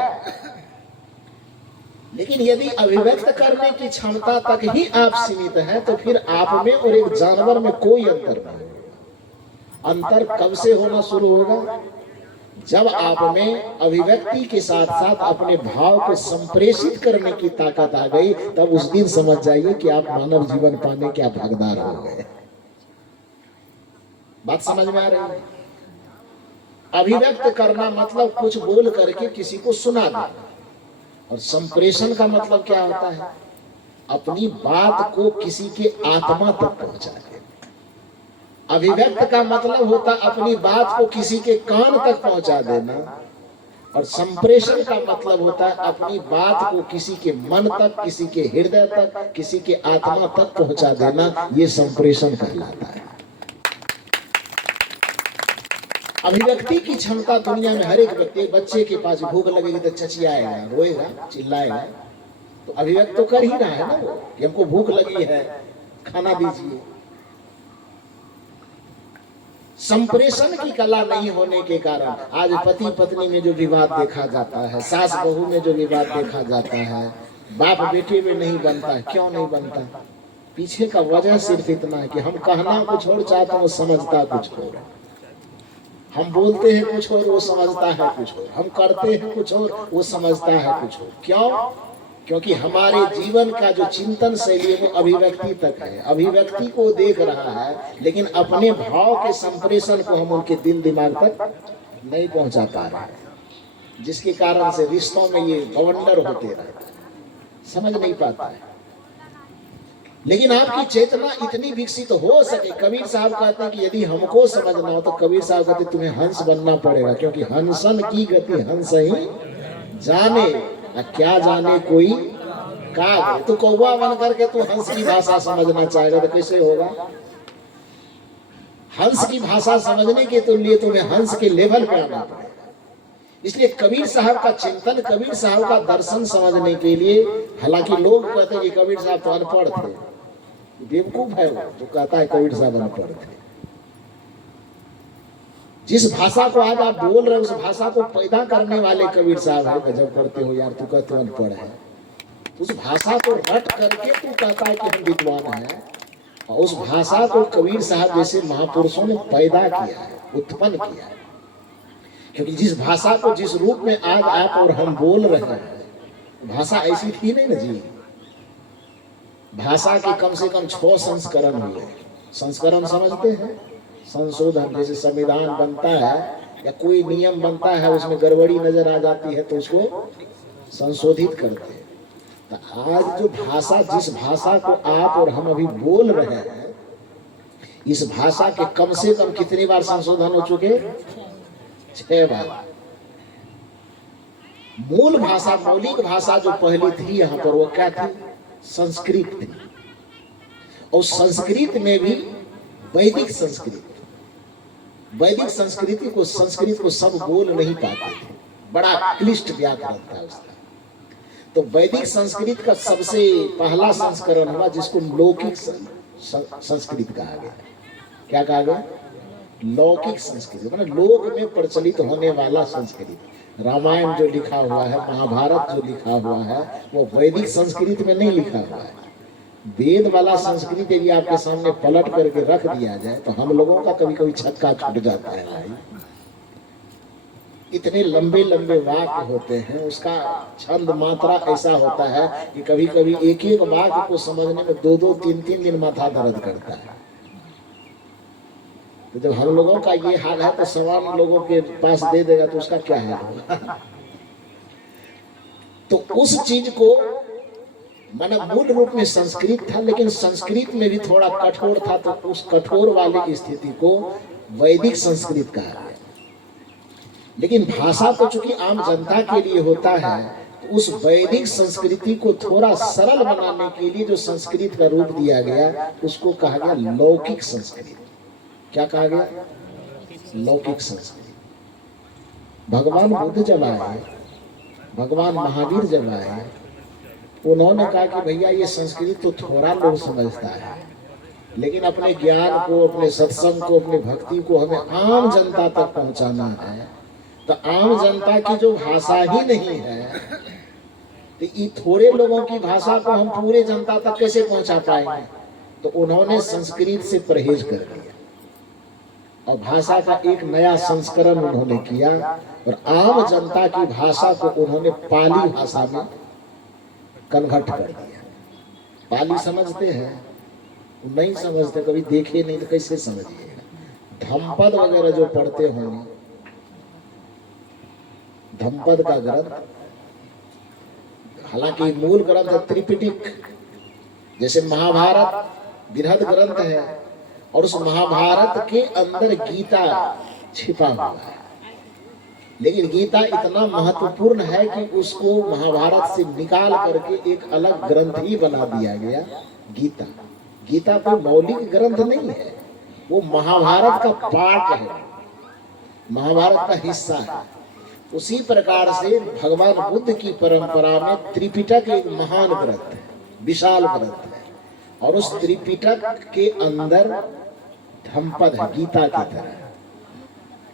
लेकिन यदि अभिव्यक्त करने की क्षमता तक ही आप सीमित हैं तो फिर आप में और एक जानवर में कोई अंतर नहीं होगा। अंतर कब से होना शुरू होगा? जब आप में अभिव्यक्ति के साथ साथ अपने भाव को संप्रेषित करने की ताकत आ गई, तब उस दिन समझ जाइए कि आप मानव जीवन पाने के आप हकदार हो गए। बात समझ में आ रही है? अभिव्यक्त करना मतलब कुछ बोल करके किसी को सुना देना, और संप्रेषण का मतलब क्या होता है? अपनी बात को किसी के आत्मा तक पहुंचा देना। अभिव्यक्त का मतलब होता अपनी बात को किसी के कान तक पहुंचा देना, और संप्रेषण का मतलब होता है अपनी बात को किसी के मन तक, किसी के हृदय तक, किसी के आत्मा तक पहुंचा देना। ये संप्रेषण कहलाता है। अभिव्यक्ति की क्षमता दुनिया में हर एक व्यक्ति, बच्चे के पास भूख लगेगी तो चचियाएगा, रोएगा, चिल्लाएगा, तो अभिव्यक्त तो कर ही रहा है ना वो कि हमको भूख लगी है, खाना दीजिए। संप्रेषण की कला नहीं होने के कारण आज पति पत्नी में जो विवाद देखा जाता है, सास बहू में जो विवाद देखा जाता है, बाप बेटे में नहीं बनता है। क्यों नहीं बनता? पीछे का वजह सिर्फ इतना है कि हम कहना कुछ और चाहते हैं, वो समझता कुछ और। हम बोलते हैं कुछ और, वो समझता है कुछ और। हम करते हैं कुछ और, वो समझता है कुछ और। क्यों? क्योंकि हमारे जीवन का जो चिंतन शैली है वो अभिव्यक्ति तक है। अभिव्यक्ति को देख रहा है, लेकिन अपने भाव के संप्रेषण को हम उनके दिल दिमाग तक नहीं पहुंचा पा रहे हैं, जिसके कारण से रिश्तों में ये बवंडर होते रहते हैं, समझ नहीं पाता है। लेकिन आपकी चेतना इतनी विकसित हो सके। कबीर साहब कहते हैं कि यदि हमको समझना हो तो कबीर साहब कहते हैं तुम्हें हंस बनना पड़ेगा, क्योंकि हंसन की गति हंस ही जाने, क्या जाने कोई काग। तो कौवा बन करके तू हंस की भाषा समझना चाहेगा तो कैसे होगा? हंस की भाषा समझने के तो लिए तुम्हें हंस के लेवल पे आना पड़ेगा। इसलिए कबीर साहब का चिंतन, कबीर साहब का दर्शन समझने के लिए, हालांकि लोग कहते हैं कि कबीर साहब तो अनपढ़ थे, बेवकूफ है वो जो कहता है कबीर साहब अनपढ़ थे। जिस भाषा को आज आप बोल रहे हो उस भाषा को पैदा करने वाले कबीर साहब है। गजब करते हो यार, तू कहते हो अनपढ़ है। उस भाषा को रट करके तू कहता है कि हम विद्वान हैं, और उस भाषा को कबीर साहब जैसे महापुरुषों ने पैदा किया है, उत्पन्न किया है। क्योंकि जिस भाषा को जिस रूप में आज आप और हम बोल रहे हैं, भाषा ऐसी थी नहीं ना जी। भाषा के कम से कम 6 संस्करण हुए। संस्करण समझते हैं? संशोधन। जैसे संविधान बनता है या कोई नियम बनता है, उसमें गड़बड़ी नजर आ जाती है तो उसको संशोधित करते हैं। तो आज जो भाषा, जिस भाषा को आप और हम अभी बोल रहे हैं, इस भाषा के कम से कम कितनी बार संशोधन हो चुके? 6 बार। मूल भाषा, मौलिक भाषा जो पहली थी यहाँ पर, वो क्या थी? संस्कृत थी। और संस्कृत में भी वैदिक संस्कृत। वैदिक संस्कृति को, संस्कृत को सब बोल नहीं पाते थे, बड़ा क्लिष्ट व्याकरण था उसका। तो वैदिक संस्कृत का सबसे पहला संस्करण हुआ जिसको लौकिक संस्कृत कहा गया। क्या कहा गया? लौकिक संस्कृत, मतलब लोक में प्रचलित होने वाला संस्कृत। रामायण जो लिखा हुआ है, महाभारत जो लिखा हुआ है, वो वैदिक संस्कृत में नहीं लिखा हुआ है। वेद वाला संस्कृत यदि आपके सामने पलट करके रख दिया जाए तो हम लोगों का कभी कभी छक्का छूट जाता है भाई। इतने लंबे लंबे वाक्य होते हैं, उसका छंद मात्रा ऐसा होता है कि कभी कभी एक एक वाक्य को समझने में 2-2, 3-3 दिन माथा दर्द करता है। तो जब हम लोगों का ये हाल है तो सवाल लोगों के पास दे देगा तो उसका क्या हाल होगा? तो उस चीज को, माना मूल रूप में संस्कृत था, लेकिन संस्कृत में भी थोड़ा कठोर था, तो उस कठोर वाली स्थिति को वैदिक संस्कृत कहा गया। लेकिन भाषा तो चूंकि आम जनता के लिए होता है, तो उस वैदिक संस्कृति को थोड़ा सरल बनाने के लिए जो संस्कृत का रूप दिया गया उसको कहा गया लौकिक संस्कृत। क्या कहा गया? लौकिक संस्कृत। भगवान बुद्ध जब आए, भगवान महावीर जब आए, उन्होंने कहा कि भैया ये संस्कृत तो थोड़ा लोग समझता है, लेकिन अपने ज्ञान को, अपने सत्संग को, अपनी भक्ति को हमें आम जनता तक पहुंचाना है। तो आम जनता की जो भाषा ही नहीं है, तो ये थोड़े लोगों की भाषा को हम पूरे जनता तक कैसे पहुंचा पाएंगे? तो उन्होंने संस्कृत से परहेज कर दिया और भाषा का एक नया संस्करण उन्होंने किया और आम जनता की भाषा को उन्होंने पाली भाषा में कन्वर्ट कर दिया। पाली समझते हैं? नहीं समझते, कभी देखे नहीं तो कैसे समझिएगा। धम्पद वगैरह जो पढ़ते होंगे, धम्पद का ग्रंथ, हालांकि मूल ग्रंथ है त्रिपिटक, जैसे महाभारत बृहद ग्रंथ है और उस महाभारत के अंदर गीता छिपा हुआ है, लेकिन गीता इतना महत्वपूर्ण है कि उसको महाभारत से निकाल करके एक अलग ग्रंथ ही बना दिया गया गीता। गीता कोई मौलिक ग्रंथ नहीं है, वो महाभारत का पार्ट है, महाभारत का हिस्सा है। उसी प्रकार से भगवान बुद्ध की परंपरा में त्रिपिटक एक महान ग्रंथ है, विशाल ग्रंथ है, और उस त्रिपिटक के अंदर धम्पद है गीता की तरह।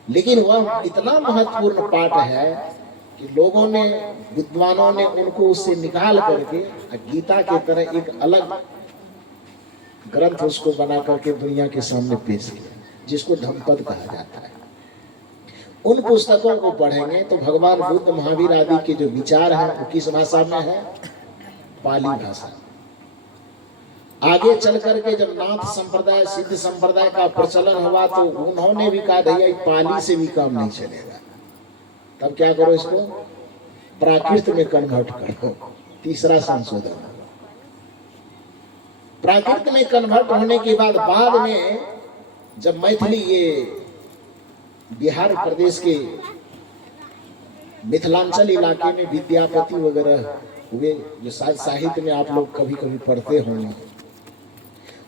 लेकिन वह इतना महत्वपूर्ण पाठ है कि लोगों ने, विद्वानों ने उनको उससे निकाल करके गीता की तरह एक अलग ग्रंथ उसको बना करके दुनिया के सामने पेश किया, जिसको धम्पद कहा जाता है। उन पुस्तकों को पढ़ेंगे तो भगवान बुद्ध, महावीर आदि के जो विचार हैं वो किस भाषा में है? पाली भाषा। आगे चल करके जब नाथ संप्रदाय, सिद्ध संप्रदाय का प्रचलन हुआ तो उन्होंने भी कहा भैया पाली से भी काम नहीं चलेगा, तब क्या करो, इसको प्राकृत में कन्वर्ट करो। तीसरा संशोधन। प्राकृत में कन्वर्ट होने के बाद में जब मैथिली, ये बिहार प्रदेश के मिथिलांचल इलाके में विद्यापति वगैरह हुए, जो शायद साहित्य में आप लोग कभी कभी पढ़ते होंगे,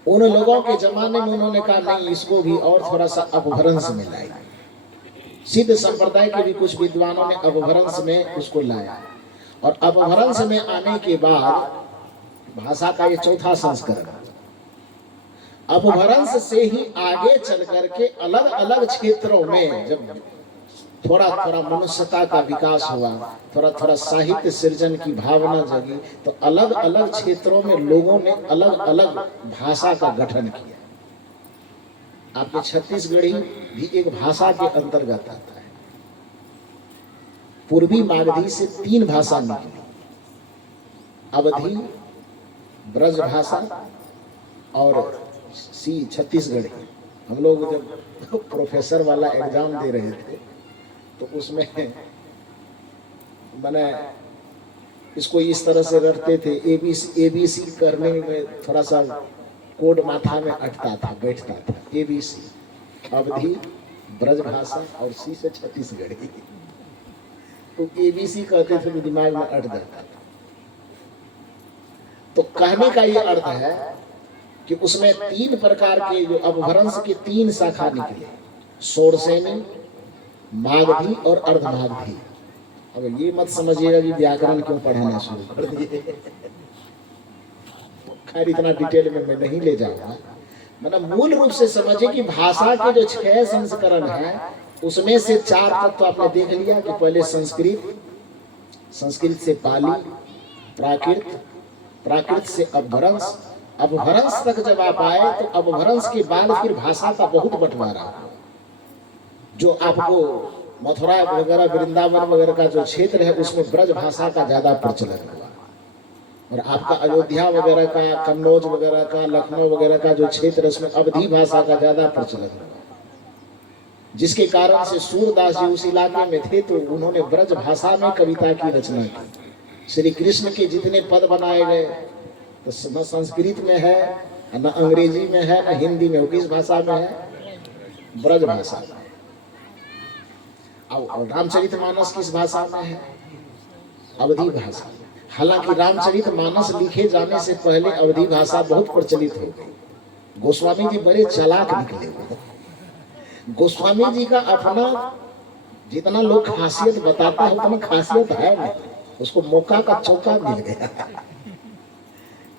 उन लोगों के जमाने में उन्होंने कहा नहीं, इसको भी और थोड़ा सा अपभ्रंश में लाए। सिद्ध संप्रदाय के भी कुछ विद्वानों ने अपभ्रंश में उसको लाया, और अपभ्रंश में आने के बाद भाषा का ये चौथा संस्करण। अपभ्रंश से ही आगे चल करके अलग अलग क्षेत्रों में जब थोड़ा थोड़ा मनुष्यता का विकास हुआ, थोड़ा थोड़ा साहित्य सृजन की भावना जगी, तो अलग अलग क्षेत्रों में लोगों ने अलग अलग भाषा का गठन किया। आपके छत्तीसगढ़ी भी एक भाषा के अंतर्गत आता है। पूर्वी मागधी से 3 भाषा निकली, अवधी, ब्रज भाषा और छत्तीसगढ़ी। हम लोग जब प्रोफेसर वाला एग्जाम दे रहे थे तो उसमें मैंने इसको इस तरह से रटते थे, एबीसी करने में थोड़ा सा कोड माथा में अटता था, बैठता था। एबीसी, अवधी, ब्रज भाषा और सी से छत्तीसगढ़ी। तो एबीसी कहते थे तो दिमाग में अट जाता था। तो कहने का ये अर्थ है कि उसमें 3 प्रकार के जो अपभ्रंश के 3 शाखा निकले, षोडशेनी, मागधी और अर्धमागधी। अब ये मत समझिएगा कि व्याकरण क्यों पढ़ाना शुरू कर दिए, खैर इतना डिटेल में मैं नहीं ले जाऊंगा। मतलब मूल रूप से समझिए कि भाषा के जो 6 संस्करण है उसमें से 4 तत्व तो आपने देख लिया कि पहले संस्कृत, संस्कृत से पाली, प्राकृत, प्राकृत से अपभ्रंश, अपभ्रंश तक जब आप आए तो अपभ्रंश के बाद फिर भाषा का बहुत बंटवारा, जो आपको मथुरा वगैरह, वृंदावन वगैरह का जो क्षेत्र है उसमें ब्रज भाषा का ज्यादा प्रचलन हुआ, और आपका अयोध्या वगैरह का, कन्नौज वगैरह का, लखनऊ वगैरह का जो क्षेत्र है उसमें अवधी भाषा का ज्यादा प्रचलन हुआ, जिसके कारण से सूरदास जी उस इलाके में थे तो उन्होंने ब्रज भाषा में कविता की रचना की। श्री कृष्ण के जितने पद बनाए गए तो न संस्कृत में है, न अंग्रेजी में है, न हिंदी में, किस भाषा में है? ब्रज भाषा में। और रामचरितमानस किस भाषा में है? अवधी भाषा। हालांकि रामचरित मानस लिखे जाने से पहले अवधी भाषा बहुत प्रचलित हो गई। गोस्वामी जी बड़े चालाक निकले। गोस्वामी जी का अपना जितना लोग खासियत बताता है उतना खासियत है नहीं, उसको मौका का चौका मिल गया।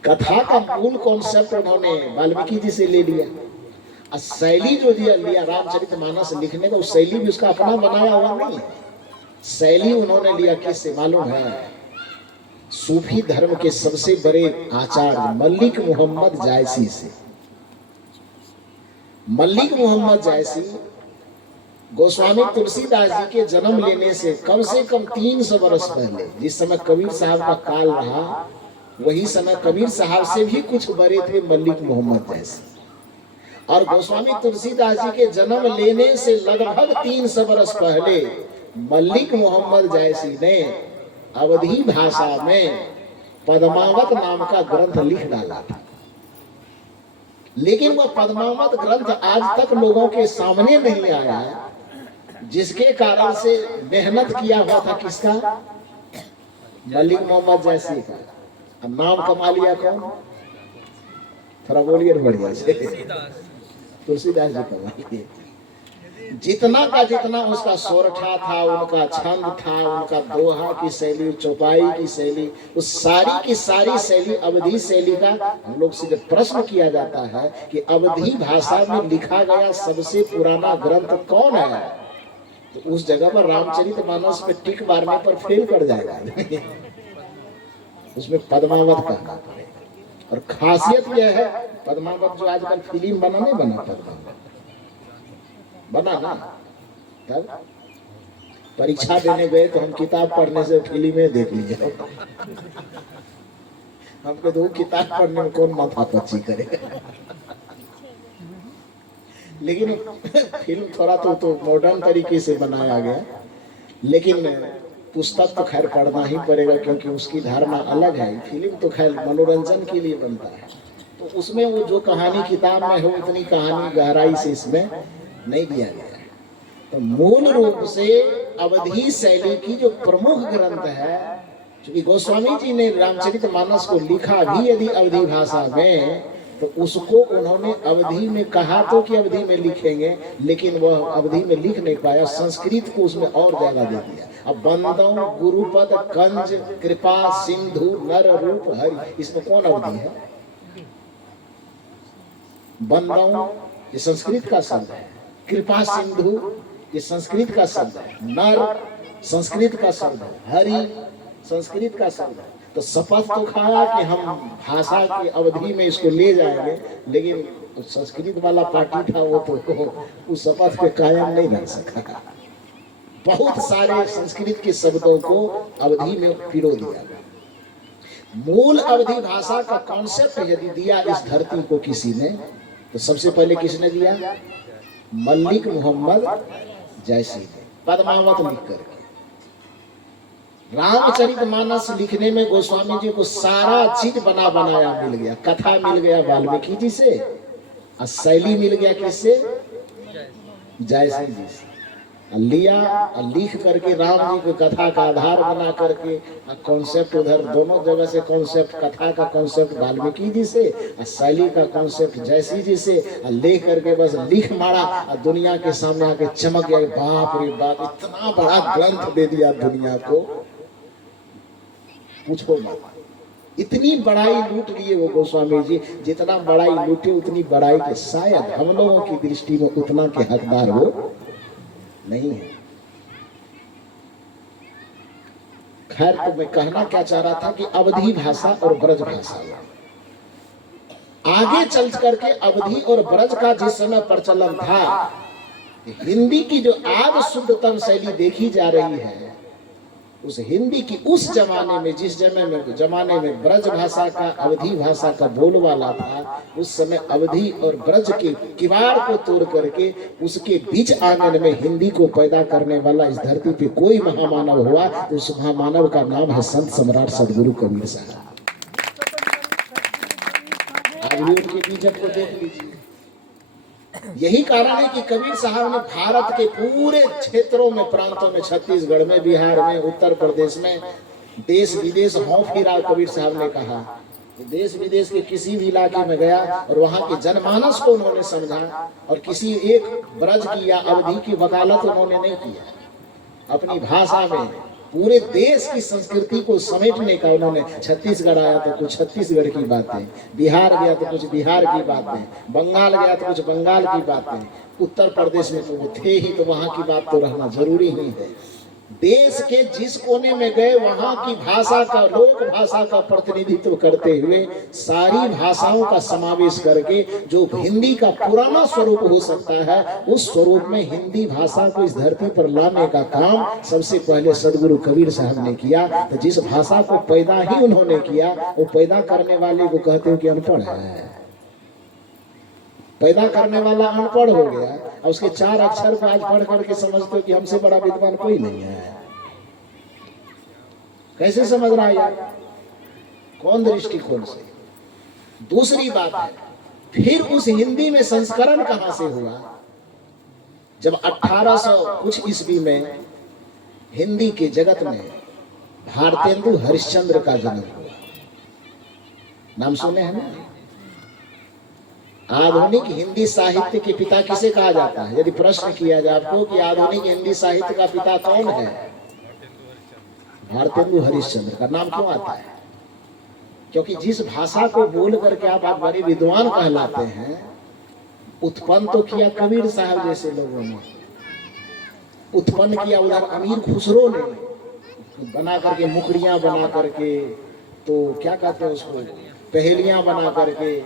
कथा का मूल कॉन्सेप्ट उन्होंने वाल्मीकि जी से ले लिया, और शैली जो लिया रामचरितमानस लिखने का, उस शैली भी उसका अपना बनाया हुआ नहीं है। शैली उन्होंने लिया किससे मालूम है? सूफी धर्म के सबसे बड़े आचार्य मलिक मोहम्मद जायसी से। मलिक मोहम्मद जायसी गोस्वामी तुलसीदास जी के जन्म लेने से कम 300 वर्ष पहले, जिस समय कबीर साहब का काल रहा, वही समय कबीर साहब से भी कुछ बड़े थे मलिक मोहम्मद जायसी। और गोस्वामी तुलसीदास जी के जन्म लेने से लगभग 300 वर्ष पहले मलिक मोहम्मद जायसी ने अवधी भाषा में पद्मावत नाम का ग्रंथ लिख डाला था। लेकिन वह पद्मावत ग्रंथ आज तक लोगों के सामने नहीं आया है, जिसके कारण से मेहनत किया हुआ था किसका? मलिक मोहम्मद जायसी का। अब नाम कमा लिया कौन? थोड़ा बोलिए बढ़िया से। तुलसीदास जी कमा लिए। जितना का जितना उसका सोरठा था, उनका छंद था, उनका दोहा की शैली, चौपाई की शैली, उस सारी की सारी शैली अवधी शैली का हम लोग से जब प्रश्न किया जाता है कि अवधी भाषा में लिखा गया सबसे पुराना ग्रंथ कौन है, तो उस जगह पर रामचरितमानस पे टिक मारने पर फेल कर जाएगा। उसमें पद्मावत कहना पड़ेगा। और खासियत यह है, पद्मावत जो आजकल फिल्म बना नहीं बना, पद्मावत बना ना, तब परीक्षा देने गए तो हम किताब पढ़ने से फिल्में देख लीजिए। हमको तो किताब पढ़ने में कौन माथा पच्ची करेगा। लेकिन फिल्म थोड़ा तो मॉडर्न तरीके से बनाया गया, लेकिन पुस्तक तो खैर पढ़ना ही पड़ेगा, क्योंकि उसकी धारणा अलग है। फिल्म तो खैर मनोरंजन के लिए बनता है, तो उसमें वो जो कहानी किताब में हो उतनी कहानी गहराई से इसमें नहीं दिया गया है। तो मूल रूप से अवधी शैली की जो प्रमुख ग्रंथ है, क्योंकि गोस्वामी जी ने रामचरितमानस को लिखा भी यदि अवधी भाषा में, तो उसको उन्होंने अवधी में कहा तो कि अवधी में लिखेंगे, लेकिन वह अवधी में लिख नहीं पाया, संस्कृत को उसमें और जगह दे दिया। अब बंदौ गुरुपद कंज कृपा सिंधु नर रूप हरि, इसमें कौन अवधी है? बंदौ ये संस्कृत का शब्द है, कृपा सिंधु ये संस्कृत का शब्द है, नर संस्कृत का शब्द है, हरि संस्कृत का शब्द है। तो शपथ तो खाया कि हम भाषा की अवधि में इसको ले जाएंगे, लेकिन संस्कृत वाला पार्टी था वो तो उस शपथ पे कायम नहीं रह सका। बहुत सारे संस्कृत के शब्दों को अवधि में पिरो दिया। मूल अवधी भाषा का कॉन्सेप्ट यदि दिया इस धरती को किसी ने, तो सबसे पहले किसने दिया? मलिक मोहम्मद जायसी ने, पद्मावत लिख करके। रामचरितमानस लिखने में गोस्वामी जी को सारा चीज बना बनाया मिल गया। कथा मिल गया वाल्मीकि जी से, और शैली मिल गया किससे? जायसी जी से। लिया और लिख करके राम जी की कथा का आधार बना करके कॉन्सेप्ट उधर, दोनों जगह से कॉन्सेप्ट, कथा का कॉन्सेप्ट वाल्मीकि जी से और शैली का कॉन्सेप्ट जायसी जी से, और ले करके बस लिख मारा और दुनिया के सामने आके चमक गया। बाप रे बाप, इतना बड़ा ग्रंथ दे दिया दुनिया को, पूछो मत। इतनी बड़ाई लूट लिए वो गोस्वामी जी, जितना बड़ाई लूटे उतनी बड़ाई के शायद हम लोगों की दृष्टि में उतना के हकदार वो नहीं है। खैर, तो मैं कहना क्या चाह रहा था कि अवधी भाषा और ब्रज भाषा आगे चल करके अवधी और ब्रज का जिस समय प्रचलन था, हिंदी की जो आज शुद्धतम शैली देखी जा रही है, उस हिंदी की उस जमाने में, जिस जमाने में ब्रज भाषा का अवधी भाषा का बोलबाला था, उस समय अवधी और ब्रज के किवाड़ को तोड़ करके उसके बीच आंगन में हिंदी को पैदा करने वाला इस धरती पे कोई महामानव हुआ, तो उस महामानव का नाम है संत सम्राट सदगुरु कबीर साहब। आज भी उनके बीच को देख लीजिए। यही कारण है कि कबीर साहब ने भारत के पूरे क्षेत्रों में, प्रांतों में, छत्तीसगढ़ में, बिहार में, उत्तर प्रदेश में देश विदेश हों फिरा, कबीर साहब ने कहा। देश विदेश के किसी भी इलाके में गया और वहां के जनमानस को उन्होंने समझा, और किसी एक ब्रज की या अवधि की वकालत उन्होंने नहीं किया। अपनी भाषा में पूरे देश की संस्कृति को समेटने का उन्होंने, छत्तीसगढ़ आया तो कुछ छत्तीसगढ़ की बातें, बिहार गया तो कुछ बिहार की बातें, बंगाल गया तो कुछ बंगाल की बातें, उत्तर प्रदेश में तो वो थे ही, तो वहां की बात तो रहना जरूरी ही है। देश के जिस कोने में गए वहां की भाषा का, लोक भाषा का प्रतिनिधित्व करते हुए सारी भाषाओं का समावेश करके जो हिंदी का पुराना स्वरूप हो सकता है, उस स्वरूप में हिंदी भाषा को इस धरती पर लाने का काम सबसे पहले सदगुरु कबीर साहब ने किया। तो जिस भाषा को पैदा ही उन्होंने किया, वो पैदा करने वाले को कहते हैं कि अनपढ़ है। पैदा करने वाला अनपढ़ हो गया और उसके 4 अक्षर को आज पढ़ करके समझते हो कि हमसे बड़ा विद्वान कोई नहीं है। कैसे समझ रहा है यार, कौन दृष्टिकोण से? दूसरी बात है, फिर उस हिंदी में संस्करण कहां से हुआ? जब 1800 कुछ ईस्वी में हिंदी के जगत में भारतेंदु हरिश्चंद्र का जन्म हुआ। नाम सुने हैं ना? आधुनिक हिंदी साहित्य के पिता किसे कहा जाता है? यदि प्रश्न किया जाए आपको कि आधुनिक हिंदी साहित्य का पिता कौन है, भारतेंदु हरिश्चंद्र का नाम क्यों आता है? क्योंकि जिस भाषा को बोल करके आप बड़े विद्वान कहलाते हैं, उत्पन्न तो किया कबीर साहब जैसे लोगों ने, उत्पन्न किया उधर अमीर खुसरो ने, बना करके मुखड़ियां बना करके, तो क्या कहते हैं उसको, पहेलियां बना करके,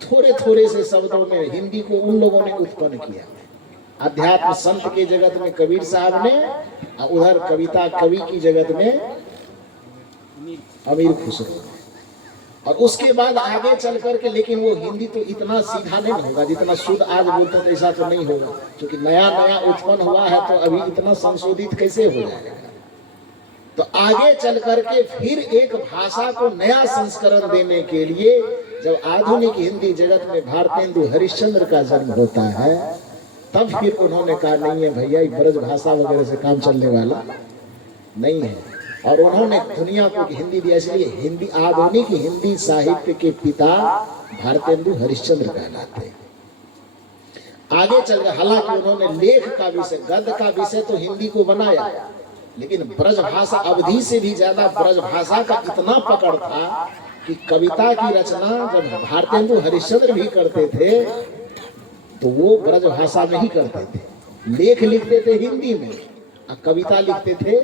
थोड़े थोड़े से शब्दों में हिंदी को उन लोगों ने उत्पन्न किया। अध्यात्म संत के जगत में कबीर साहब ने, और उधर कविता कवि की जगत में अमीर खुसरो। और उसके बाद आगे चल करके, लेकिन वो हिंदी तो इतना सीधा नहीं होगा जितना शुद्ध आज बोलते थे, ऐसा तो नहीं होगा, क्योंकि नया नया उत्पन्न हुआ है, तो अभी इतना संशोधित कैसे हो जाएगा? तो आगे चल करके फिर एक भाषा को नया संस्करण देने के लिए जब आधुनिक हिंदी जगत में भारतेंदु हरिश्चंद्र का जन्म होता है, तब फिर उन्होंने कहा नहीं है भैया, ब्रज भाषा वगैरह से काम चलने वाला नहीं है, और उन्होंने दुनिया को हिंदी दिया। इसलिए हिंदी, आधुनिक हिंदी साहित्य के पिता भारतेंदु हरिश्चंद्र कहलाते हैं। आगे चल गए, हालांकि उन्होंने लेख का विषय, गद्य का विषय तो हिंदी को बनाया, लेकिन ब्रज भाषा, अवधि से भी ज्यादा ब्रज भाषा का इतना पकड़ था कि कविता की रचना जब भारतेंदु हरिश्चंद्र भी करते थे तो वो ब्रज भाषा में ही करते थे। लेख लिखते थे हिंदी में और कविता लिखते थे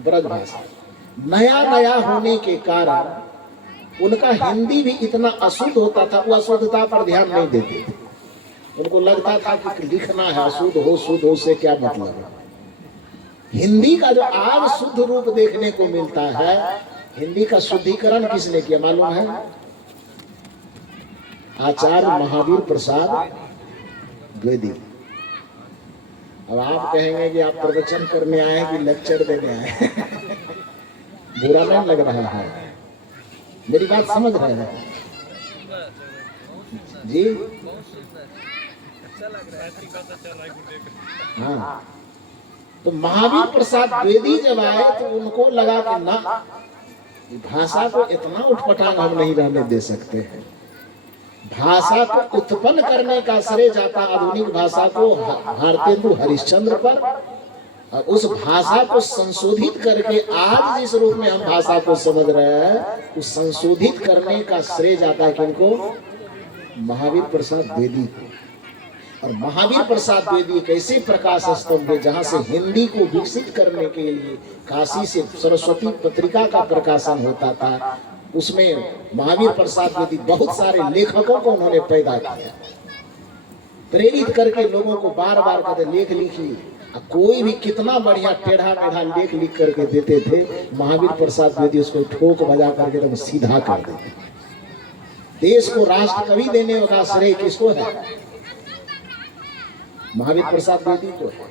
ब्रज भाषा। नया नया होने के कारण उनका हिंदी भी इतना अशुद्ध होता था, वो अशुद्धता पर ध्यान नहीं देते थे। उनको लगता था कि लिखना है, शुद्ध हो से क्या मतलब है। हिंदी का जो आज शुद्ध रूप देखने को मिलता है, हिंदी का शुद्धिकरण किसने किया मालूम है? आचार्य महावीर प्रसाद द्विवेदी। अब आप कहेंगे कि आप प्रवचन करने आए हैं कि लेक्चर देने आए हैं? बुरा नहीं लग रहा है? मेरी बात समझ रहे हैं जी? हाँ, तो महावीर प्रसाद द्विवेदी जब आए तो उनको लगा कि ना, भाषा को इतना उठपटांग हम नहीं रहने दे सकते हैं। भाषा को उत्पन्न करने का श्रेय जाता आधुनिक भाषा को भारतेंदु हरिश्चंद्र पर, और उस भाषा को संशोधित करके आज जिस रूप में हम भाषा को समझ रहे हैं, उस संशोधित करने का श्रेय जाता है किनको? महावीर प्रसाद द्विवेदी को। और महावीर प्रसाद द्विवेदी एक ऐसे प्रकाश स्तंभ है जहां से हिंदी को विकसित करने के लिए काशी से सरस्वती पत्रिका का प्रकाशन होता था। उसमें महावीर प्रसाद द्विवेदी बहुत सारे लेखकों को उन्होंने पैदा किया, प्रेरित करके लोगों को बार बार कहते लेख लिखिए। कोई भी कितना बढ़िया टेढ़ा मेढ़ा लेख लिख करके देते थे, महावीर प्रसाद द्विवेदी उसको ठोक बजा करके एकदम सीधा कर देते। देश को राष्ट्र कवि देने का श्रेय किसको है? महावीर प्रसाद द्विवेदी को है।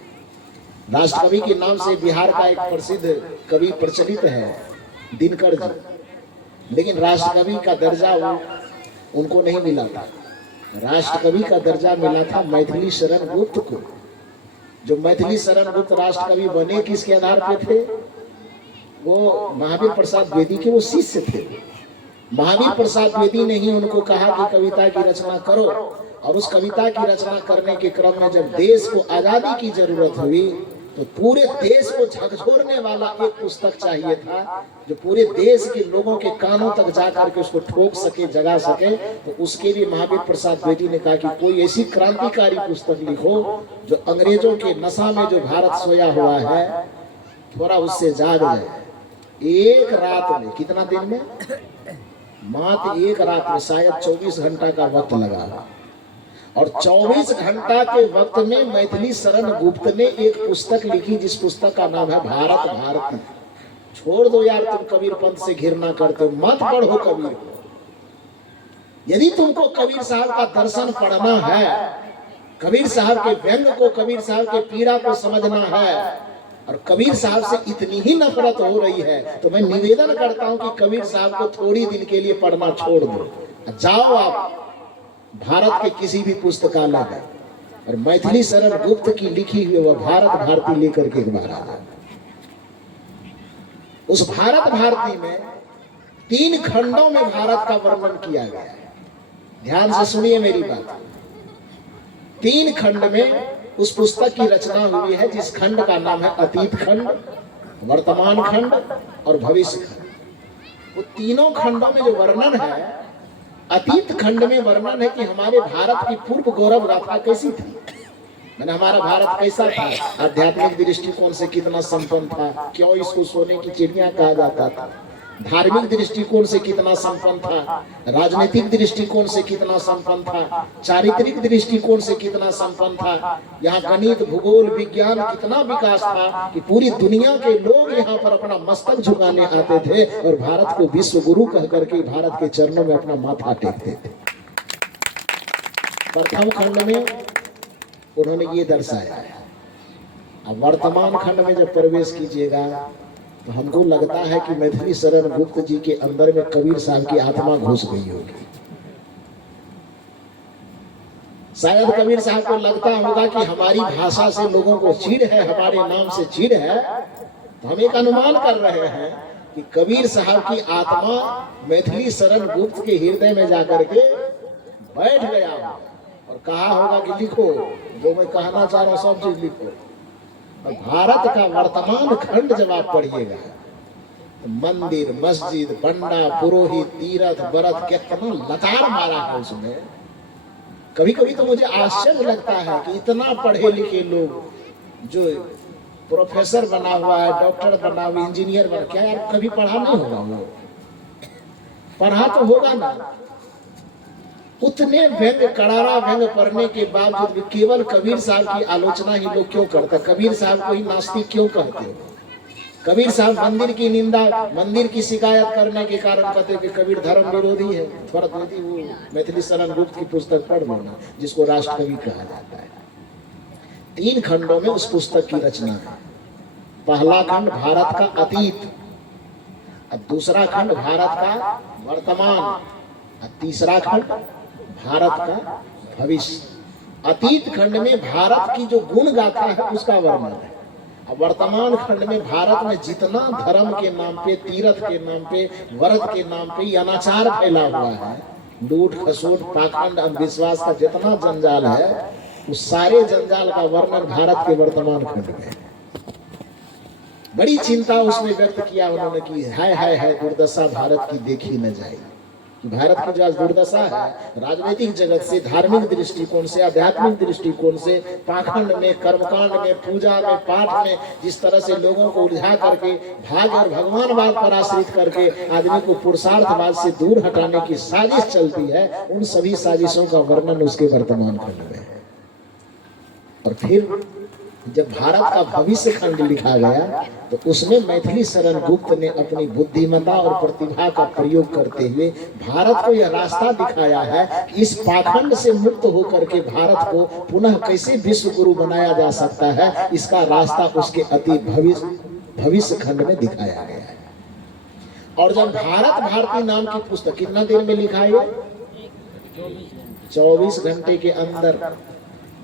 राष्ट्र कवि के नाम से बिहार का एक प्रसिद्ध कवि प्रचलित है, दिनकर जी, लेकिन राष्ट्र कवि का दर्जा उनको नहीं मिला था। राष्ट्र कवि का दर्जा मिला था मैथिली शरण गुप्त को। जो मैथिली शरण गुप्त राष्ट्र कवि बने किसके आधार पे थे? वो महावीर प्रसाद द्विवेदी के वो शिष्य थे। महावीर प्रसाद द्विवेदी ने ही उनको कहा कि कविता की रचना करो, और उस कविता की रचना करने के क्रम में जब देश को आजादी की जरूरत हुई तो पूरे देश को झकझोरने वाला एक पुस्तक चाहिए था जो पूरे देश के लोगों के कानों तक जाकर के उसको ठोक सके, जगा सके। तो उसके लिए महावीर प्रसाद द्विवेदी ने कहा कि कोई ऐसी क्रांतिकारी पुस्तक लिखो जो अंग्रेजों के नशा में जो भारत सोया हुआ है थोड़ा उससे जाग जाए। एक रात में, कितना दिन में, मात्र एक रात में शायद 24 घंटा का वक्त लगा, और 24 घंटा के वक्त में मैथिली शरण गुप्त ने एक पुस्तक लिखी जिस पुस्तक का नाम है भारत भारती। छोड़ दो यार, तुम कबीर पंथ से घृणा करते हो, मत पढ़ो कबीर को। यदि तुमको कबीर साहब का दर्शन पढ़ना है, कबीर साहब के व्यंग को, कबीर साहब के पीड़ा को समझना है, और कबीर साहब से इतनी ही नफरत हो रही है, तो मैं निवेदन करता हूं कि कबीर साहब को थोड़ी दिन के लिए पढ़ना छोड़ दो। जाओ आप भारत के किसी भी पुस्तकालय में और मैथिली शरण गुप्त की लिखी हुई वह भारत भारती लेकर के एक बार आ जाए। उस भारत भारती में 3 खंडों में भारत का वर्णन किया गया है। ध्यान से सुनिए मेरी बात। 3 खंड में उस पुस्तक की रचना हुई है, जिस खंड का नाम है अतीत खंड, वर्तमान खंड और भविष्य खंड। वो तीनों खंडों में जो वर्णन है, अतीत खंड में वर्णन है कि हमारे भारत की पूर्व गौरव गाथा कैसी थी, मैंने हमारा भारत कैसा था, आध्यात्मिक दृष्टिकोण से कितना संपन्न था, क्यों इसको सोने की चिड़िया कहा जाता था, धार्मिक दृष्टिकोण से कितना संपन्न था, राजनीतिक दृष्टिकोण से कितना संपन्न था, चारित्रिक दृष्टिकोण से कितना संपन्न था, यहाँ गणित, भूगोल, विज्ञान कितना विकास था कि पूरी दुनिया के लोग यहाँ पर अपना मस्तक झुकाने आते थे और भारत को विश्व गुरु कह करके भारत के चरणों में अपना माथा टेकते थे। प्रथम खंड में उन्होंने ये दर्शाया है। अब वर्तमान खंड में जब प्रवेश कीजिएगा तो हमको लगता है कि मैथिली शरण गुप्त जी के अंदर में कबीर साहब की आत्मा घुस गई होगी। शायद कबीर साहब को लगता होगा कि हमारी भाषा से लोगों को चिढ़ है, हमारे नाम से चिढ़ है, तो हम एक अनुमान कर रहे हैं कि कबीर साहब की आत्मा मैथिली शरण गुप्त के हृदय में जाकर के बैठ गया होगा और कहा होगा कि लिखो, जो मैं कहना चाह रहा हूं सब चीज लिखो। भारत का वर्तमान खंड जब आप पढ़िएगा तो मंदिर, मस्जिद, पंडा, पुरोहित, तीर्थ, व्रत कितना लतार मारा है उसमें। कभी कभी तो मुझे आश्चर्य लगता है कि इतना पढ़े लिखे लोग जो प्रोफेसर बना हुआ है, डॉक्टर बना हुआ, इंजीनियर बना, क्या यार कभी पढ़ा नहीं होगा? वो पढ़ा तो होगा ना। उतने व्यंग, करारा व्यंग पढ़ने के बावजूद केवल कबीर साहब की आलोचना ही लोग क्यों करते? कबीर साहब को ही नास्तिक क्यों कहते हैं? कबीर साहब मंदिर की निंदा, मंदिर की शिकायत करने के कारण कहते हैं कि कबीर धर्म विरोधी है। थोड़ा यदि वो मैथिली शरण गुप्त की पुस्तक पढ़ लेना, जिसको राष्ट्र कवि कहा जाता है। 3 खंडों में उस पुस्तक की रचना है। पहला खंड भारत का अतीत, दूसरा खंड भारत का वर्तमान, तीसरा खंड भारत का भविष्य। अतीत खंड में भारत की जो गुण गाथा है उसका वर्णन है। वर्तमान खंड में भारत में जितना धर्म के नाम पे, तीर्थ के नाम पे, व्रत के नाम पे अनाचार फैला हुआ है, लूट खसोट, पाखंड, अंधविश्वास का जितना जंजाल है, उस सारे जंजाल का वर्णन भारत के वर्तमान खंड में है। बड़ी चिंता उसमें व्यक्त किया उन्होंने कि है दुर्दशा भारत की देखी न जाएगी। भारत की जो आज दुर्दशा है, राजनीतिक जगत से, धार्मिक दृष्टिकोण से, आध्यात्मिक दृष्टिकोण से, पाखंड में, कर्मकांड में, पूजा में, पाठ में, जिस तरह से लोगों को उलझा करके भाग्य और भगवानवाद पर आश्रित करके आदमी को पुरुषार्थवाद से दूर हटाने की साजिश चलती है, उन सभी साजिशों का वर्णन उसके वर्तमान खंड में है। और फिर जब भारत का भविष्य खंड लिखा गया तो उसमें मैथिली शरण गुप्त ने अपनी बुद्धिमत्ता और प्रतिभा का प्रयोग करते हुए भारत को यह रास्ता दिखाया है कि इस पाखंड से मुक्त होकर के भारत को पुनः कैसे विश्व गुरु बनाया जा सकता है। इसका रास्ता उसके अति भविष्य खंड में दिखाया गया है। और जब भारत भारती नाम की पुस्तक कितना देर में लिखा है? 24 घंटे के अंदर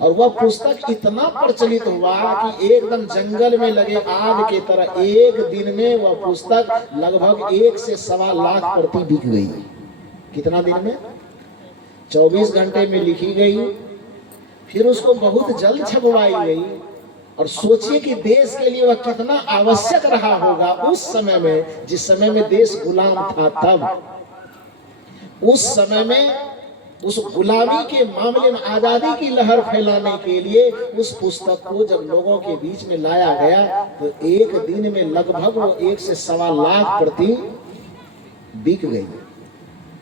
और वह पुस्तक इतना प्रचलित हुआ कि एकदम जंगल में लगे आग की तरह एक दिन में वह पुस्तक लगभग 1 से 1.25 लाख प्रति बिक गई। कितना दिन में? 24 घंटे में लिखी गई, फिर उसको बहुत जल्द छपवाई गई। और सोचिए कि देश के लिए वह कितना आवश्यक रहा होगा उस समय में, जिस समय में देश गुलाम था। तब उस समय में उस गुलामी के मामले में आजादी की लहर फैलाने के लिए उस पुस्तक को जब लोगों के बीच में लाया गया तो एक दिन में लगभग वो 1 से 1.25 लाख प्रति बिक गई।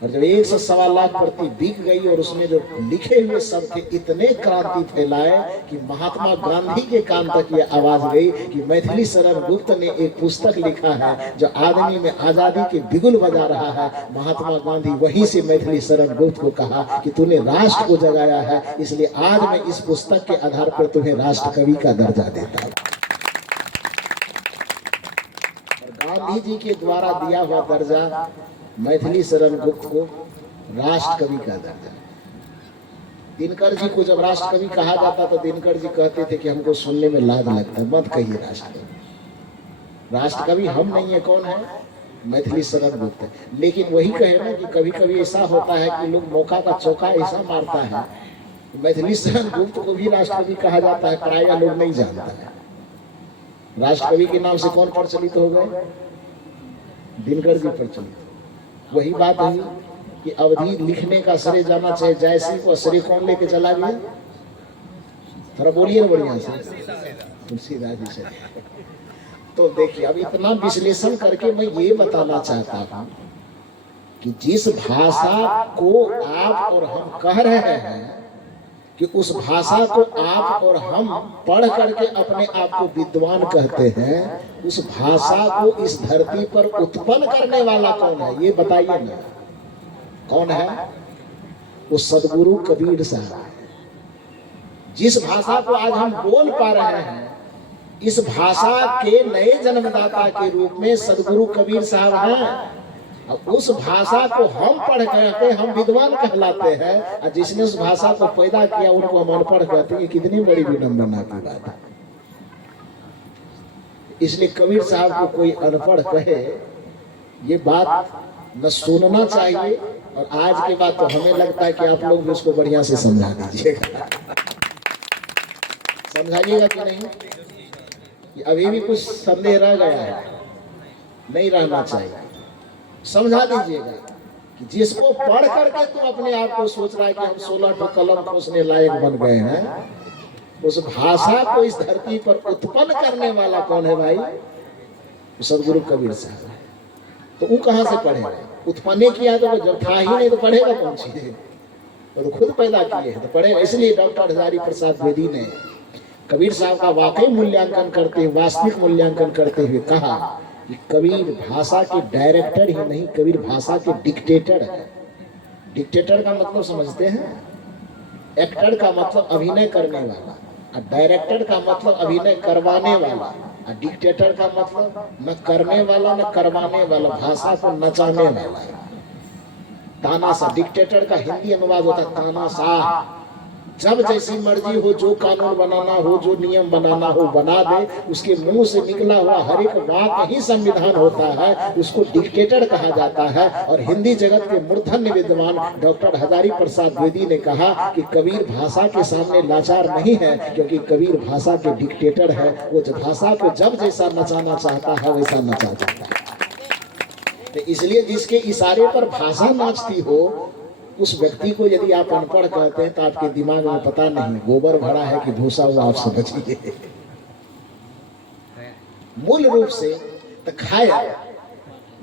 और जब 1 से 1.25 लाख प्रति बिक गई और उसमें जो लिखे हुए शब्द थे इतने क्रांति फैलाए कि महात्मा गांधी के कान तक ये आवाज गई कि मैथिली शरण गुप्त ने एक पुस्तक लिखा है जो आदमी में आजादी के बिगुल बजा रहा है। महात्मा गांधी वहीं से मैथिली शरण गुप्त को कहा कि तूने राष्ट्र को जगाया है, इसलिए आज मैं इस पुस्तक के आधार पर तुम्हें राष्ट्र कवि का दर्जा देता हूं। और गांधी जी के द्वारा दिया हुआ दर्जा मैथिली शरण गुप्त को राष्ट्र कवि का दर्जा। दिनकर जी को जब राष्ट्र कवि कहा जाता तो दिनकर जी कहते थे कि हमको सुनने में लाज लगता है, मत कहिए राष्ट्र कवि। राष्ट्र कवि हम नहीं है, कौन है? मैथिली शरण गुप्त है। लेकिन वही कहे ना कि कभी कभी ऐसा होता है कि लोग मौका का चौका ऐसा मारता है। मैथिली शरण गुप्त को भी राष्ट्र कवि कहा जाता है, प्रायः लोग नहीं जानता है। राष्ट्र कवि के नाम से कौन प्रचलित हो गए? दिनकर जी प्रचलित। वही बात हुई कि अवधि लिखने का श्रेय जाना चाहिए, जयसिंह को श्रेय कौन लेके चला गया? थोड़ा बोलिए ना बढ़िया से। तुलसीदास जी से। तो देखिए, अब इतना विश्लेषण करके मैं ये बताना चाहता हूं कि जिस भाषा को आप और हम कह रहे हैं कि उस भाषा को आप और हम पढ़ करके अपने आप को विद्वान कहते हैं, उस भाषा को इस धरती पर उत्पन्न करने वाला कौन है? ये बताइए ना, कौन है? वो सदगुरु कबीर साहब। जिस भाषा को आज हम बोल पा रहे हैं, इस भाषा के नए जन्मदाता के रूप में सदगुरु कबीर साहब हैं। अब उस भाषा को हम पढ़ करके हम विद्वान कहलाते हैं, और जिसने उस भाषा को पैदा किया उनको हम अनपढ़ कहते हैं। कितनी बड़ी विडंबना की बात है। इसलिए कबीर साहब को कोई अनपढ़ कहे, ये बात न सुनना चाहिए। और आज के बाद तो हमें लगता है कि आप लोग भी उसको बढ़िया से समझा दीजिएगा। समझाइएगा कि नहीं? कि अभी भी कुछ संदेह रह गया है, नहीं रहना चाहिए। समझा दीजिएगा कि जिसको पढ़ करके तो अपने आप को सोच रहा है कि हम 16 ठो कलम खोसने लायक बन गए हैं, उस भाषा को इस धरती पर उत्पन्न करने वाला कौन है भाई? सदगुरु कबीर साहब। तो वो कहां से पढ़ेगा? उत्पन्न किया तो वो जब था ही नहीं तो पढ़ेगा कौन चीज? तो खुद पैदा किए हैं तो पढ़ेगा। इसलिए डॉक्टर हजारी प्रसाद द्विवेदी ने कबीर साहब का वाकई मूल्यांकन करते हुए, वास्तविक मूल्यांकन करते हुए कहा कि कबीर भाषा के डायरेक्टर ही नहीं, कबीर भाषा के डिक्टेटर है। डिक्टेटर का मतलब समझते हैं? एक्टर का मतलब अभिनय करने वाला, और डायरेक्टर का मतलब अभिनय करवाने वाला, और डिक्टेटर का मतलब न करने वाला न करवाने वाला, भाषा को नचाने वाला। तानाशाह, डिक्टेटर का हिंदी अनुवाद होता है तानाशाह। जब जैसी मर्जी हो, जो कानून बनाना हो, जो नियम बनाना हो बना दे, उसके मुंह से निकला हुआ हर एक वाक्य ही संविधान होता है, उसको डिक्टेटर कहा जाता है। और हिंदी जगत के मूर्धन्य विद्वान डॉक्टर हजारी प्रसाद द्विवेदी ने कहा कि कबीर भाषा के सामने लाचार नहीं है, क्योंकि कबीर भाषा के डिक्टेटर है। वो भाषा को जब जैसा नचाना चाहता है वैसा नचा जाता है। तो इसलिए जिसके इशारे पर भाषा नाचती हो, उस व्यक्ति को यदि आप अनपढ़ कहते हैं तो आपके दिमाग में पता नहीं गोबर भरा है कि भूसा हुआ, आप समझिए। मूल रूप से तो खैर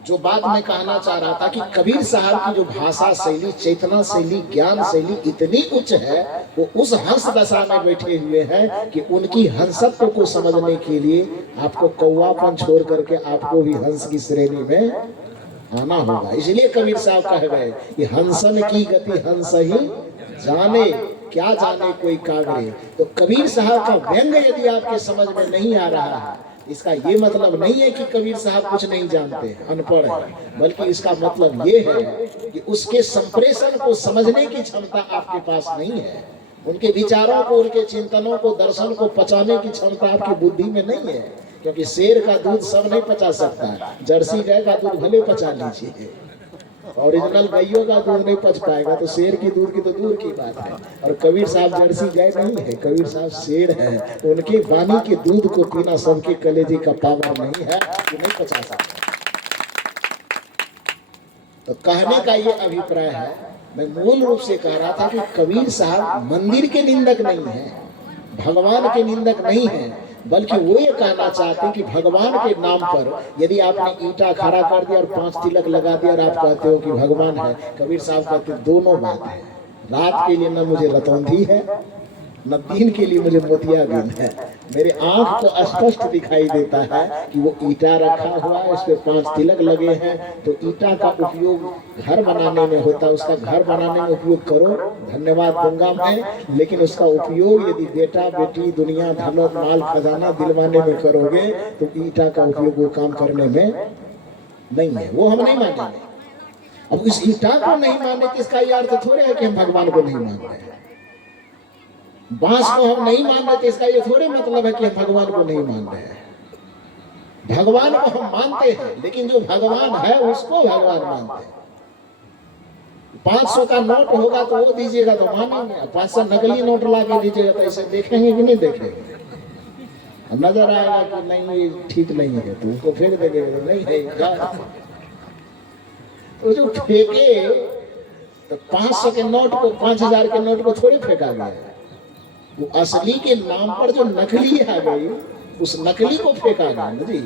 जो बात मैं कहना चाह रहा था कि कबीर साहब की जो भाषा शैली, चेतना शैली, ज्ञान शैली इतनी उच्च है, वो उस हंस दशा में बैठे हुए हैं कि उनकी हंसत्व को समझने के लिए आपको कौवापन छोड़ करके आपको भी हंस की श्रेणी में आना होगा। इसलिए कबीर साहब कह गए कि हंसन की गति हंस ही जाने, क्या जाने कोई कागरे। तो कबीर साहब का व्यंग यदि आपके समझ में नहीं आ रहा है, इसका ये मतलब नहीं है कि कबीर साहब कुछ नहीं जानते, अनपढ़ है, बल्कि इसका मतलब ये है कि उसके संप्रेषण को समझने की क्षमता आपके पास नहीं है। उनके विचारों को, उनके चिंतनों को, दर्शन को पचाने की क्षमता आपकी बुद्धि में नहीं है, क्योंकि शेर का दूध सब नहीं पचा सकता। जर्सी गाय का दूध भले पचा लीजिए, ओरिजिनल गायों का दूध नहीं पच पाएगा, तो शेर की दूध की तो दूर की बात है। और कबीर साहब जर्सी गाय नहीं है, कबीर साहब शेर है। उनके वाणी के दूध को पीना सबके कलेजे का पावर नहीं है, कि नहीं पचा सकता। तो कहने का ये अभिप्राय है, मैं मूल रूप से कह रहा था कि कबीर साहब मंदिर के निंदक नहीं है, भगवान के निंदक नहीं है, बल्कि वो ये कहना चाहते हैं कि भगवान के नाम पर यदि आपने ईंटा खड़ा कर दिया और 5 तिलक लगा दिया और आप कहते हो कि भगवान है, कबीर साहब कहते दोनों बात है। रात के लिए न मुझे रतौंधी है, न दिन के लिए मुझे मोतिया बिंद है। मेरे आंख को स्पष्ट दिखाई देता है कि वो ईंटा रखा हुआ है, इस पे 5 तिलक लगे हैं। तो ईंटा का उपयोग घर बनाने में होता है, उसका घर बनाने में उपयोग करो, धन्यवाद दूंगा मैं। लेकिन उसका उपयोग यदि बेटा बेटी, दुनिया, दौलत, माल, खजाना दिलवाने में करोगे तो ईंटा का उपयोग वो काम करने में नहीं है, वो हम नहीं मानेंगे। अब इस ईंटा को नहीं मानने के इसका यह अर्थ थोड़े है कि हम भगवान को नहीं मान रहे हैं। बांस को हम नहीं मान रहे थे, इसका ये थोड़े मतलब है कि हम भगवान को नहीं मान रहे हैं। भगवान को हम मानते हैं, लेकिन जो भगवान है उसको भगवान मानते हैं। 500 का नोट होगा तो वो दीजिएगा तो मानेंगे, 500 नकली नोट ला के दीजिएगा तो ऐसे देखेंगे कि नहीं देखेंगे। नजर आएगा कि नहीं ये ठीक नहीं है तो उसको फेंक देंगे, नहीं है। तो जो फेंके तो 500 के नोट को, 5000 के नोट को थोड़े फेंका गया है। वो असली के नाम पर जो नकली आ गई, उस नकली को फेंका गया ना जी।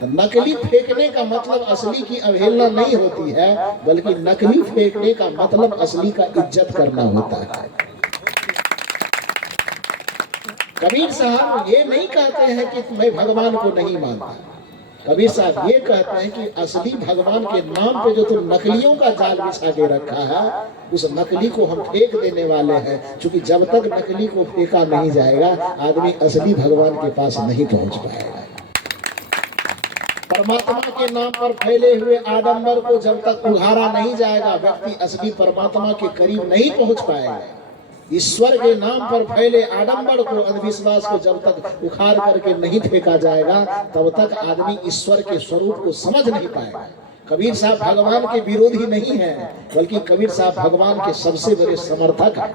तो नकली फेंकने का मतलब असली की अवहेलना नहीं होती है, बल्कि नकली फेंकने का मतलब असली का इज्जत करना होता है। कबीर साहब ये नहीं कहते हैं कि मैं भगवान को नहीं मानता। कबीर साहब ये कहते हैं कि असली भगवान के नाम पे जो तुम नकलियों का जाल बिछा के रखा है, उस नकली को हम फेंक देने वाले हैं। क्योंकि जब तक नकली को फेंका नहीं जाएगा, आदमी असली भगवान के पास नहीं पहुंच पाएगा। परमात्मा के नाम पर फैले हुए आडंबर को जब तक उघारा नहीं जाएगा, व्यक्ति असली परमात्मा के करीब नहीं पहुंच पाएगा। ईश्वर के नाम पर फैले आडंबर को, अंधविश्वास को जब तक उखाड़ करके नहीं फेंका जाएगा, तब तक आदमी ईश्वर के स्वरूप को समझ नहीं पाएगा। कबीर साहब भगवान के विरोधी नहीं है, बल्कि कबीर साहब भगवान के सबसे बड़े समर्थक हैं।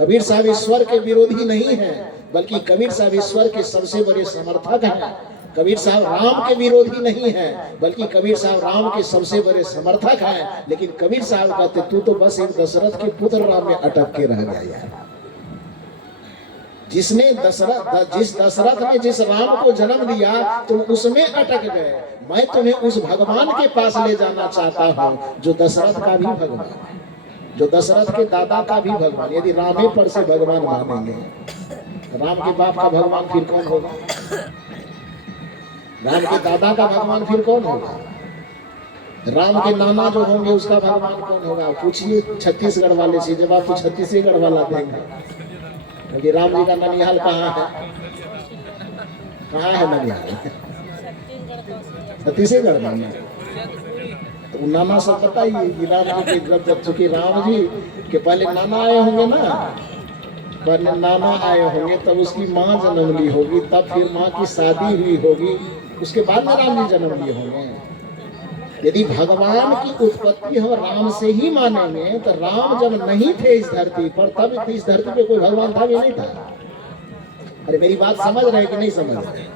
कबीर साहब ईश्वर के विरोधी नहीं है, बल्कि कबीर साहब ईश्वर के सबसे बड़े समर्थक हैं। कबीर साहब राम के विरोधी नहीं है, बल्कि कबीर साहब राम के सबसे बड़े समर्थक हैं। लेकिन कबीर साहब कहते तू तो बस एक दशरथ के पुत्र राम में अटक के रह गया यार। जिस दशरथ ने जिस राम को जन्म दिया तुम उसमें अटक गए। मैं तुम्हें उस भगवान के पास ले जाना चाहता हूँ जो दशरथ का भी भगवान है, जो दशरथ के दादा का भी भगवान। यदि रामे पर से भगवान मानेंगे, राम के बाप का भगवान फिर कौन होगा? राम के दादा का भगवान फिर कौन होगा? राम के नाना जो होंगे उसका भगवान कौन होगा? पूछिए छत्तीसगढ़ वाले से, जब आपको छत्तीसगढ़ वाला देंगे। क्योंकि राम जी का ननिहाल कहाँ है? कहाँ है ननिहाल? छत्तीसगढ़ में। तो नाना सब बताइए कि राम जी के जब चूंकि राम जी के पहले नाना आए होंगे ना, पहले नाना आए होंगे, तब उसकी माँ जन्म ली होगी, तब फिर माँ की शादी हुई होगी, उसके बाद में राम जी जन्म लिए होंगे। यदि भगवान की उत्पत्ति हम राम से ही मानेंगे, तो राम जब नहीं थे इस धरती पर, तब इस धरती पे कोई भगवान था भी नहीं था। अरे मेरी बात समझ रहे कि नहीं समझ रहे?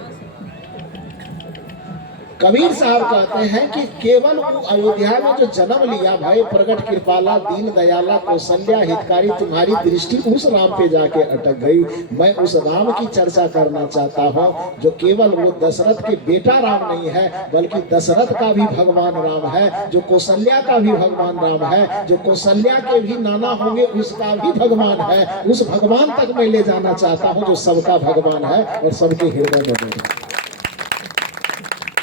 कबीर साहब कहते हैं कि केवल अयोध्या में जो जन्म लिया, भाई प्रगट कृपाला दीन दयाला कौशल्या हितकारी, तुम्हारी दृष्टि उस राम पे जाके अटक गई। मैं उस राम की चर्चा करना चाहता हूँ जो केवल वो दशरथ के बेटा राम नहीं है, बल्कि दशरथ का भी भगवान राम है, जो कौशल्या का भी भगवान राम है, जो कौशल्या के भी नाना होंगे उसका भी भगवान है। उस भगवान तक मैं ले जाना चाहता हूँ जो सबका भगवान है और सबके हृदय में बैठा है।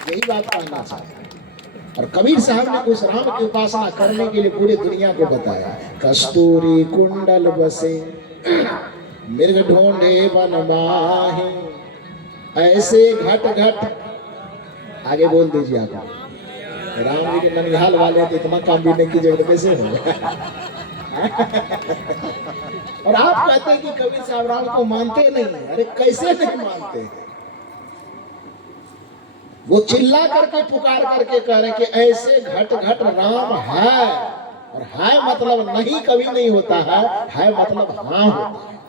यही बात कहना चाहता। और कबीर साहब ने उस राम की उपासना करने के लिए पूरी दुनिया को बताया। कस्तूरी कुंडल बसे मृग ढूंढे वन माही, ऐसे घट घट। आगे बोल दीजिए आप। राम जी के ननिहाल वाले तो इतना काम भी नहीं कीजिएगा तो कैसे हो? और आप कहते हैं कि कबीर साहब राम को मानते नहीं। अरे कैसे नहीं मानते? वो चिल्ला करके पुकार करके कह रहे कि ऐसे घट घट राम है। और है मतलब नहीं कभी नहीं होता है मतलब हाँ होता है।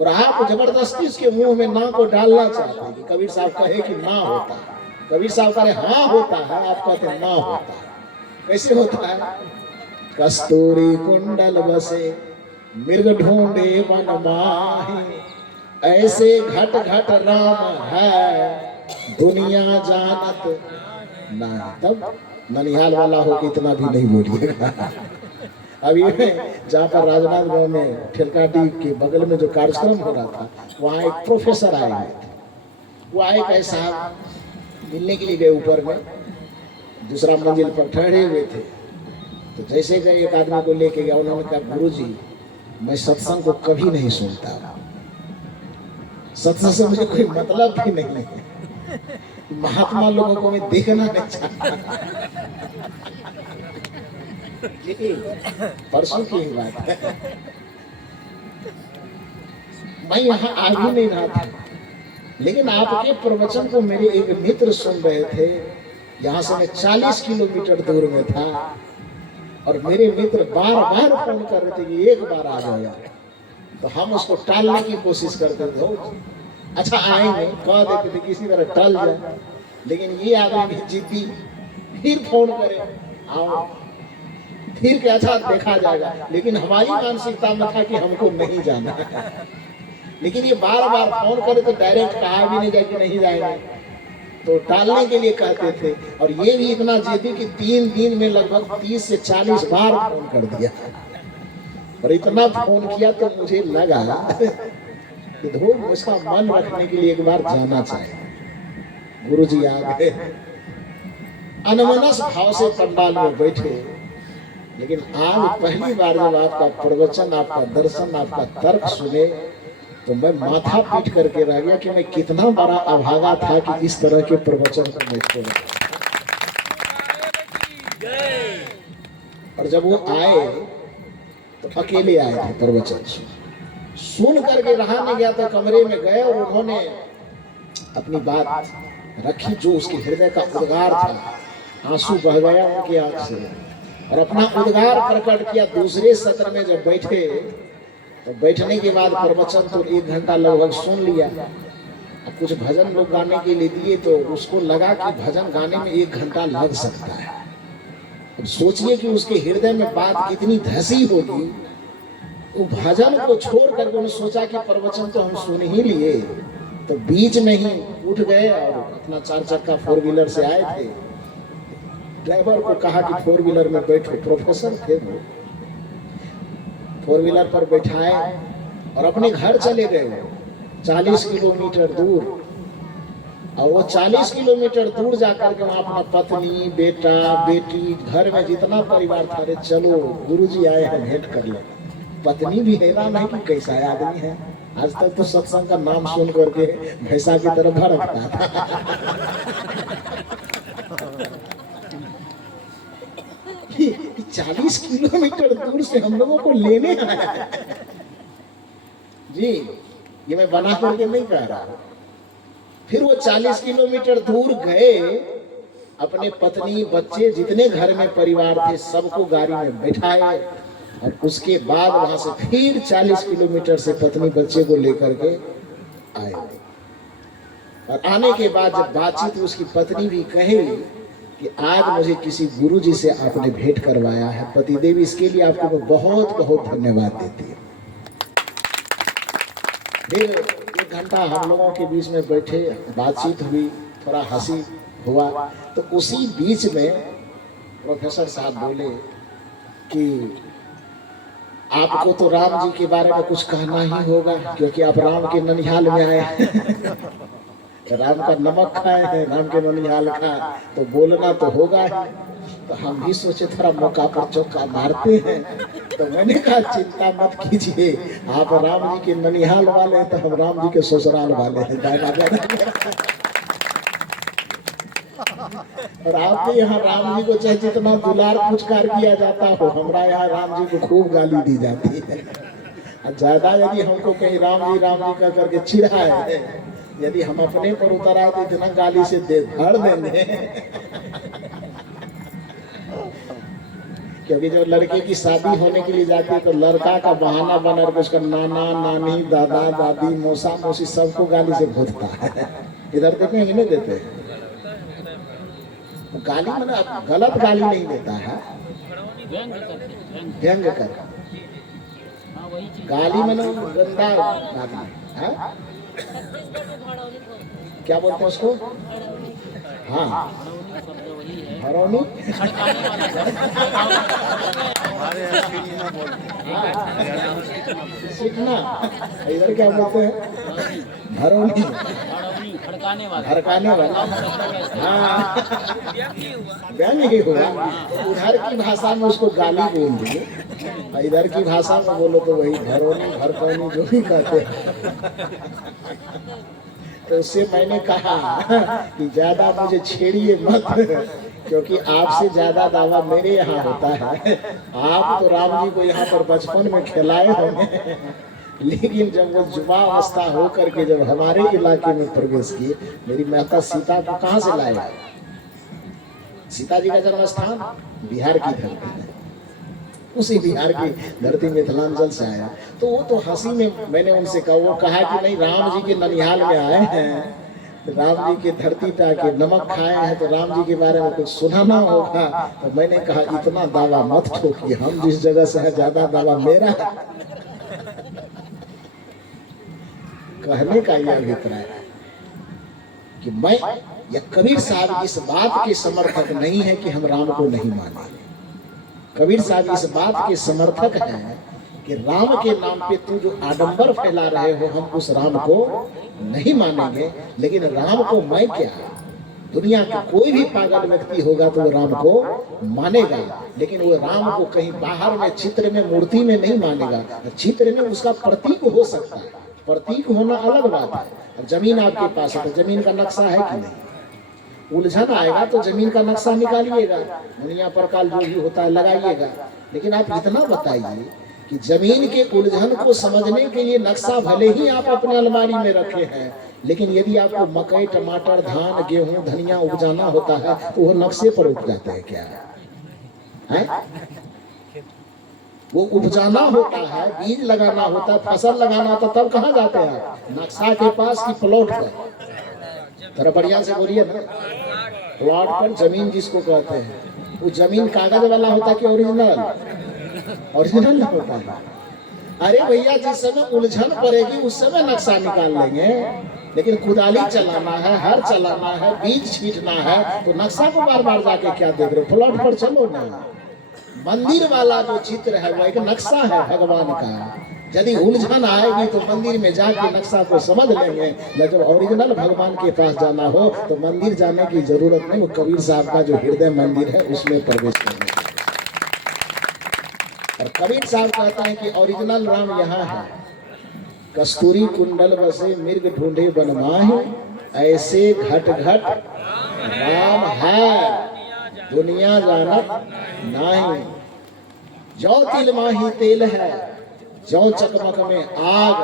और आप जबरदस्ती उसके मुंह में ना को डालना चाहते हैं कि कबीर साहब कहे कि ना होता है। कबीर साहब कहे हाँ होता है, आप कहते हैं ना होता है। कैसे होता है? कस्तूरी कुंडल बसे मृग ढूंढे वन माही, ऐसे घट घट राम है दुनिया जानत नहीं। तब ननिहाल वाला हो कि इतना भी नहीं बोलिएगा। अभी जहाँ पर राजनांदगांव में ठेलकाटी के बगल में जो कार्यक्रम हो रहा था, वहाँ एक प्रोफेसर आए हुए थे। वो आए कैसा मिलने के लिए गए, ऊपर में दूसरा मंजिल पर ठहरे हुए थे। तो जैसे गए एक आदमी को लेके गया, उन्होंने कहा गुरुजी मैं सत्संग को कभी नहीं सुनता, सत्संग से मुझे कोई मतलब भी नहीं है, महात्मा लोगों को मैं देखना नहीं चाहता। परसों की ही बात है, मैं यहाँ आ भी नहीं रहा था, लेकिन आपके प्रवचन को मेरे एक मित्र सुन रहे थे। यहाँ से मैं 40 किलोमीटर दूर में था और मेरे मित्र बार बार फोन कर रहे थे कि एक बार आ जाओ यार। तो हम उसको टालने की कोशिश करते थे, अच्छा आएंगे, कह देते थे किसी तरह टल जाए। लेकिन ये आदमी भी जिद्दी, फिर फोन करे आओ, फिर क्या अच्छा देखा जाएगा। लेकिन हमारी मानसिकता में था कि हमको नहीं जाना। लेकिन ये बार बार फोन करे तो डायरेक्ट कहा भी नहीं जाए कि नहीं जाएंगे, तो टालने के लिए कहते थे। और ये भी इतना जिद्दी कि 3 दिन में लगभग 30 से 40 बार फोन कर दिया। और इतना फोन किया तो मुझे लगा कि धूम उसका मन रखने के लिए एक बार जाना चाहिए। गुरुजी आ गए, अनमनस भाव से पंडाल में बैठे। लेकिन आज पहली बार जब आपका प्रवचन, आपका दर्शन, आपका तर्क सुने तो मैं माथा पीट करके रह गया कि मैं कितना बड़ा अभागा था कि इस तरह के प्रवचन को मैं छोड़ा। और जब वो आए तो अकेले आए थे, प्रवचन सुन करके रहा नहीं गया, तो कमरे में गए और उन्होंने अपनी बात रखी जो उसके हृदय का उद्गार था। आंसू बह गया उनकी आंख से और अपना उद्गार प्रकट किया। दूसरे सत्र में जब बैठे तो बैठने के बाद प्रवचन तो 1 घंटा लगभग सुन लिया। अब कुछ भजन लोग गाने के लिए दिए तो उसको लगा कि भजन गाने में 1 घंटा लग सकता है। अब सोचिए कि उसके हृदय में बात कितनी धसी होगी। वो भजन को छोड़ करके उन्होंने सोचा कि प्रवचन तो हम सुन ही लिए, तो बीच में ही उठ गए और अपना 4 चक्का 4 व्हीलर से आए थे। ड्राइवर को कहा कि 4 व्हीलर में बैठो, प्रोफेसर थे वो, 4 व्हीलर पर बैठाए और अपने घर चले गए 40 किलोमीटर दूर। और वो 40 किलोमीटर दूर जाकर के वहाँ अपना पत्नी, बेटा, बेटी, घर में जितना परिवार था, अरे चलो गुरुजी आए हैं भेंट कर ले। पत्नी भी हैरान है कि कैसा आदमी है, आज तक तो सत्संग का नाम सुन करके भैंसा की तरफ भड़कता था। 40 किलोमीटर दूर से हम लोगों को लेने आया जी, ये मैं बना करके नहीं कह रहा। फिर वो 40 किलोमीटर दूर गए, अपने पत्नी, बच्चे, जितने घर में परिवार थे सबको गाड़ी में बिठाए और उसके बाद वहां से फिर 40 किलोमीटर से पत्नी बच्चे को लेकर के आए। और आने के बाद जब बातचीत हुई, उसकी पत्नी भी कहे कि आज मुझे किसी गुरुजी से आपने भेंट करवाया है, पति देवी, इसके लिए आपको मैं बहुत बहुत धन्यवाद देती हूँ। फिर 1 घंटा हम लोगों के बीच में बैठे, बातचीत हुई, थोड़ा हंसी हुआ। तो उसी बीच में प्रोफेसर साहब बोले कि आपको तो राम जी के बारे में कुछ कहना ही होगा, क्योंकि आप राम के ननिहाल में आए हैं। राम का नमक खाए हैं, राम के ननिहाल खाए, तो बोलना तो होगा ही। तो हम भी सोचे थोड़ा मौका पर चौका मारते हैं। तो मैंने कहा चिंता मत कीजिए, आप राम जी के ननिहाल वाले हैं तो हम राम जी के ससुराल वाले हैं। और आपके यहाँ राम जी को चाहे जितना दुलार पुचकार किया जाता हो, हमरा यहाँ राम जी को खूब गाली दी जाती है। और ज्यादा यदि हमको कहीं राम जी कह करके चिढ़ाए, यदि हम अपने पर उतर आए तो इतना गाली से दे धड़ देंगे। क्योंकि जब लड़के की शादी होने के लिए जाती है तो लड़का का बहाना बना के उसका नाना नानी दादा दादी मौसा मौसी सबको गाली से भूतता है। इधर देते हैं नहीं देते हैं? गाली मैंने गलत गाली नहीं देता है, व्यंग कर गाली मैंने गंदा गाली है। क्या बोलते हैं उसको? हाँ हरौनी। सीखना इधर क्या बोलते हैं? हरौनी, भड़काने वाला। हाँ व्यंग ही हुआ। उधर की भाषा में उसको गाली बोल दिए, इधर की भाषा में बोलो तो वही भरौनी भड़कौनी जो भी कहते हैं। तो उससे मैंने कहा कि ज्यादा मुझे छेड़िए मत, क्योंकि आपसे ज्यादा दावा मेरे यहाँ होता है। आप तो राम जी को यहाँ पर बचपन में खिलाए होंगे, लेकिन जब वो युवा अवस्था होकर के जब हमारे इलाके में प्रवेश किए, मेरी माता सीता को कहाँ से लाए? सीता जी का जन्म स्थान बिहार की धरती है, उसी बिहार की धरती मिथिलांचल से आया। तो वो तो हंसी में मैंने उनसे कहा, वो कहा कि नहीं राम जी के ननिहाल में आए हैं, राम जी की धरती पे आके नमक खाए हैं, तो राम जी के बारे में कुछ सुनाना होगा। तो मैंने कहा इतना दावा मत ठोकिए, हम जिस जगह से है ज्यादा दावा मेरा है। कहने का यह अभिप्राय है कि मैं या कबीर साहब इस बात के समर्थक नहीं है कि हम राम को नहीं माने। कबीर साहब इस बात के समर्थक हैं कि राम के नाम पे तू जो आडंबर फैला रहे हो, हम उस राम को नहीं मानेंगे। लेकिन राम को मैं क्या, दुनिया का कोई भी पागल व्यक्ति होगा तो वो राम को मानेगा, लेकिन वो राम को कहीं बाहर में चित्र में मूर्ति में नहीं मानेगा। चित्र में उसका प्रतीक हो सकता है, प्रतीक होना अलग बात है। अब जमीन आपके पास है तो जमीन का नक्शा है कि नहीं? उलझन आएगा तो जमीन का नक्शा निकालिएगा, दुनिया पर काल जो भी होता है लगाइएगा। लेकिन आप इतना बताइए कि जमीन के उलझन को समझने के लिए नक्शा भले ही आप अपने अलमारी में रखे हैं, लेकिन यदि आपको मकई टमाटर धान गेहूं धनिया उपजाना होता है तो वो नक्शे पर उग जाते हैं क्या है? वो उपजाना होता है, बीज लगाना होता है, फसल लगाना होता है, तब कहाँ जाते हैं आप? नक्शा के पास की प्लॉट पर? थोड़ा बढ़िया से बोलिए ना। प्लॉट पर जमीन जिसको कहते हैं, वो जमीन कागज वाला होता है कि ओरिजिनल? ओरिजिनल होता है। अरे भैया जिस समय उलझन पड़ेगी उस समय नक्शा निकाल लेंगे, लेकिन कुदाली चलाना है, हर चलाना है, बीज छींटना है, तो नक्शा को बार बार जाके क्या देख रहे हो? प्लॉट पर चलो ना। मंदिर वाला जो चित्र है वो एक नक्शा है भगवान का। यदि उलझन आएगी तो मंदिर में जाके नक्शा को समझ लेंगे। जब ओरिजिनल भगवान के पास जाना हो तो मंदिर जाने की जरूरत नहीं, वो कबीर साहब का जो हृदय मंदिर है उसमें प्रवेश करना। और कबीर साहब कहते हैं कि ओरिजिनल राम यहाँ है। कस्तूरी कुंडल बसे मिर्ग ढूंढे बनमाही, ऐसे घट घट राम है दुनिया जानत नहीं। जो तिल माही तेल है, जो चकमक में आग,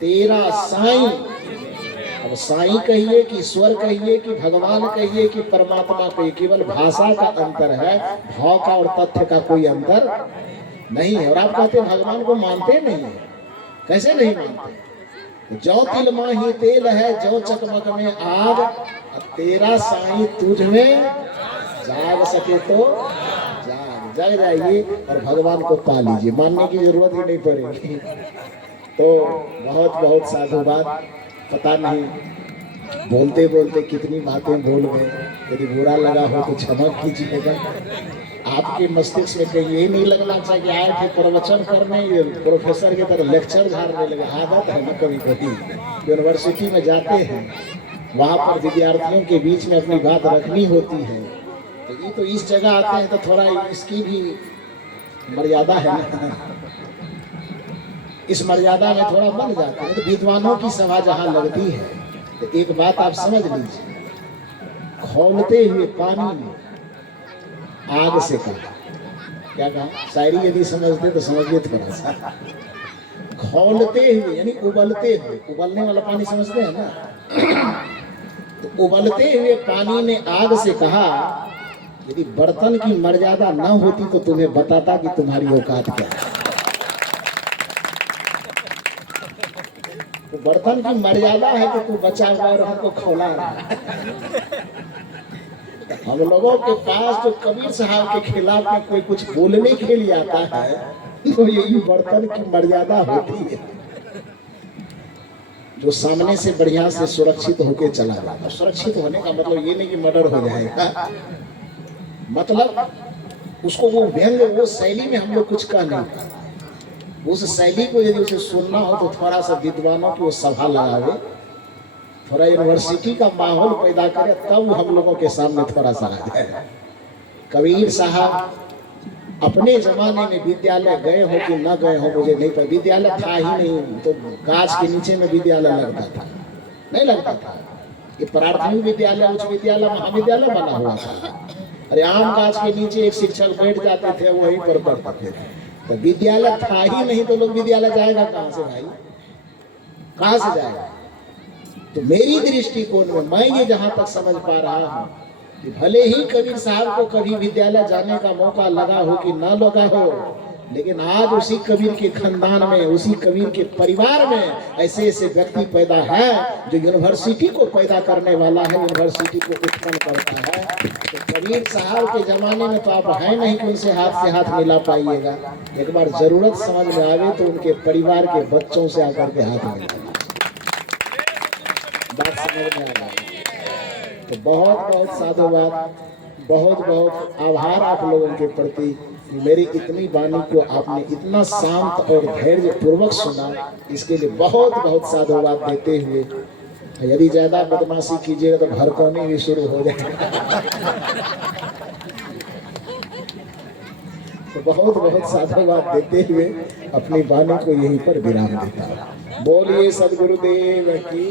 तेरा साईं। अब साईं कहिए कि ईश्वर कहिए कि भगवान कहिए कि परमात्मा कहिए, केवल भाषा का अंतर है, भाव का और तथ्य का कोई अंतर नहीं है। और आप कहते हैं भगवान को मानते नहीं है, कैसे नहीं मानते? जो तिल माही तेल है, जो चकमक में आग, तेरा साईं तुझ में जाग सके तो जग जाइए और भगवान को पा लीजिए, मानने की जरूरत ही नहीं पड़ेगी। तो बहुत बहुत साधुवाद। पता नहीं बोलते बोलते कितनी बातें बोल गए, यदि बुरा लगा हो तो क्षमा कीजिएगा। आपके मस्तिष्क में कहीं यही नहीं लगना चाहिए कि आए थे प्रवचन करने, ये प्रोफेसर की तरह लेक्चर झाड़ने लगे। आदत है ना कभी कभी यूनिवर्सिटी में जाते हैं, वहाँ पर विद्यार्थियों के बीच में अपनी बात रखनी होती है, तो इस जगह आते हैं तो थोड़ा इसकी भी मर्यादा है ना, इस मर्यादा में थोड़ा बन जाता है। तो विद्वानों की सभा जहाँ लगती है तो एक बात आप समझ लीजिए, खौलते हुए पानी में आग से कहा। क्या कहा? शायरी यदि समझते तो समझिए थोड़ा सा। खौलते हुए यानी उबलते हुए, उबलने वाला पानी समझते हैं ना, तो उबलते हुए पानी ने आग से कहा, यदि बर्तन की मर्यादा न होती तो तुम्हें बताता कि तुम्हारी औकात क्या है। तो बर्तन की मर्यादा है कि तू बचा हुआ और हमको खौला रहा है। हम लोगों के पास जो कबीर साहब के खिलाफ में कोई कुछ बोलने के लिए आता है तो यही बर्तन की मर्यादा होती है, जो सामने से बढ़िया से सुरक्षित होके चला जाता। सुरक्षित होने का मतलब ये नहीं कि मर्डर हो जाएगा, मतलब उसको वो व्यंग, वो शैली में हम लोग कुछ कह नहीं पाते। उस शैली को यदि उसे सुनना हो तो थोड़ा सा विद्वानों की वो सभा लगावे, थोड़ा यूनिवर्सिटी का माहौल पैदा करे, तब हम लोगों के सामने थोड़ा सा आ जाए। कबीर साहब अपने जमाने में विद्यालय गए हो कि न गए हो मुझे नहीं पता, विद्यालय था ही नहीं, तो गाछ के नीचे में विद्यालय लगता था, नहीं लगता था। ये प्राथमिक विद्यालय, उच्च विद्यालय, महाविद्यालय बना हुआ था। अरे आम गाछ के नीचे एक शिक्षक बैठ जाते थे, वहीं पर पढ़ते थे। तो विद्यालय था ही नहीं तो लोग विद्यालय जाएगा कहां से भाई, कहां से जाएगा? तो मेरी दृष्टिकोण में मैं ये जहां तक समझ पा रहा हूं कि भले ही कबीर साहब को कभी विद्यालय जाने का मौका लगा हो कि न लगा हो, लेकिन आज उसी कबीर के खानदान में, उसी कबीर के परिवार में ऐसे ऐसे व्यक्ति पैदा है जो यूनिवर्सिटी को पैदा करने वाला है, यूनिवर्सिटी को उत्पन्न करता है। तो कबीर साहब के जमाने में तो आप है नहीं कि उनसे हाथ से हाथ मिला पाइएगा। एक बार जरूरत समझ में आवे तो उनके परिवार के बच्चों से आकर के हाथ मिला, बात समझ में आ गई। तो बहुत बहुत साधुवाद, बहुत बहुत आभार आप लोगों के प्रति, मेरी इतनी वाणी को आपने इतना शांत और धैर्य पूर्वक सुना, इसके लिए बहुत बहुत साधुवाद देते हुए, यदि ज्यादा बदमाशी कीजिएगा तो भड़काने भी शुरू हो जाएगा। तो बहुत बहुत साधुवाद देते हुए अपनी वाणी को यहीं पर विराम देता हूं। बोलिए सदगुरुदेव की।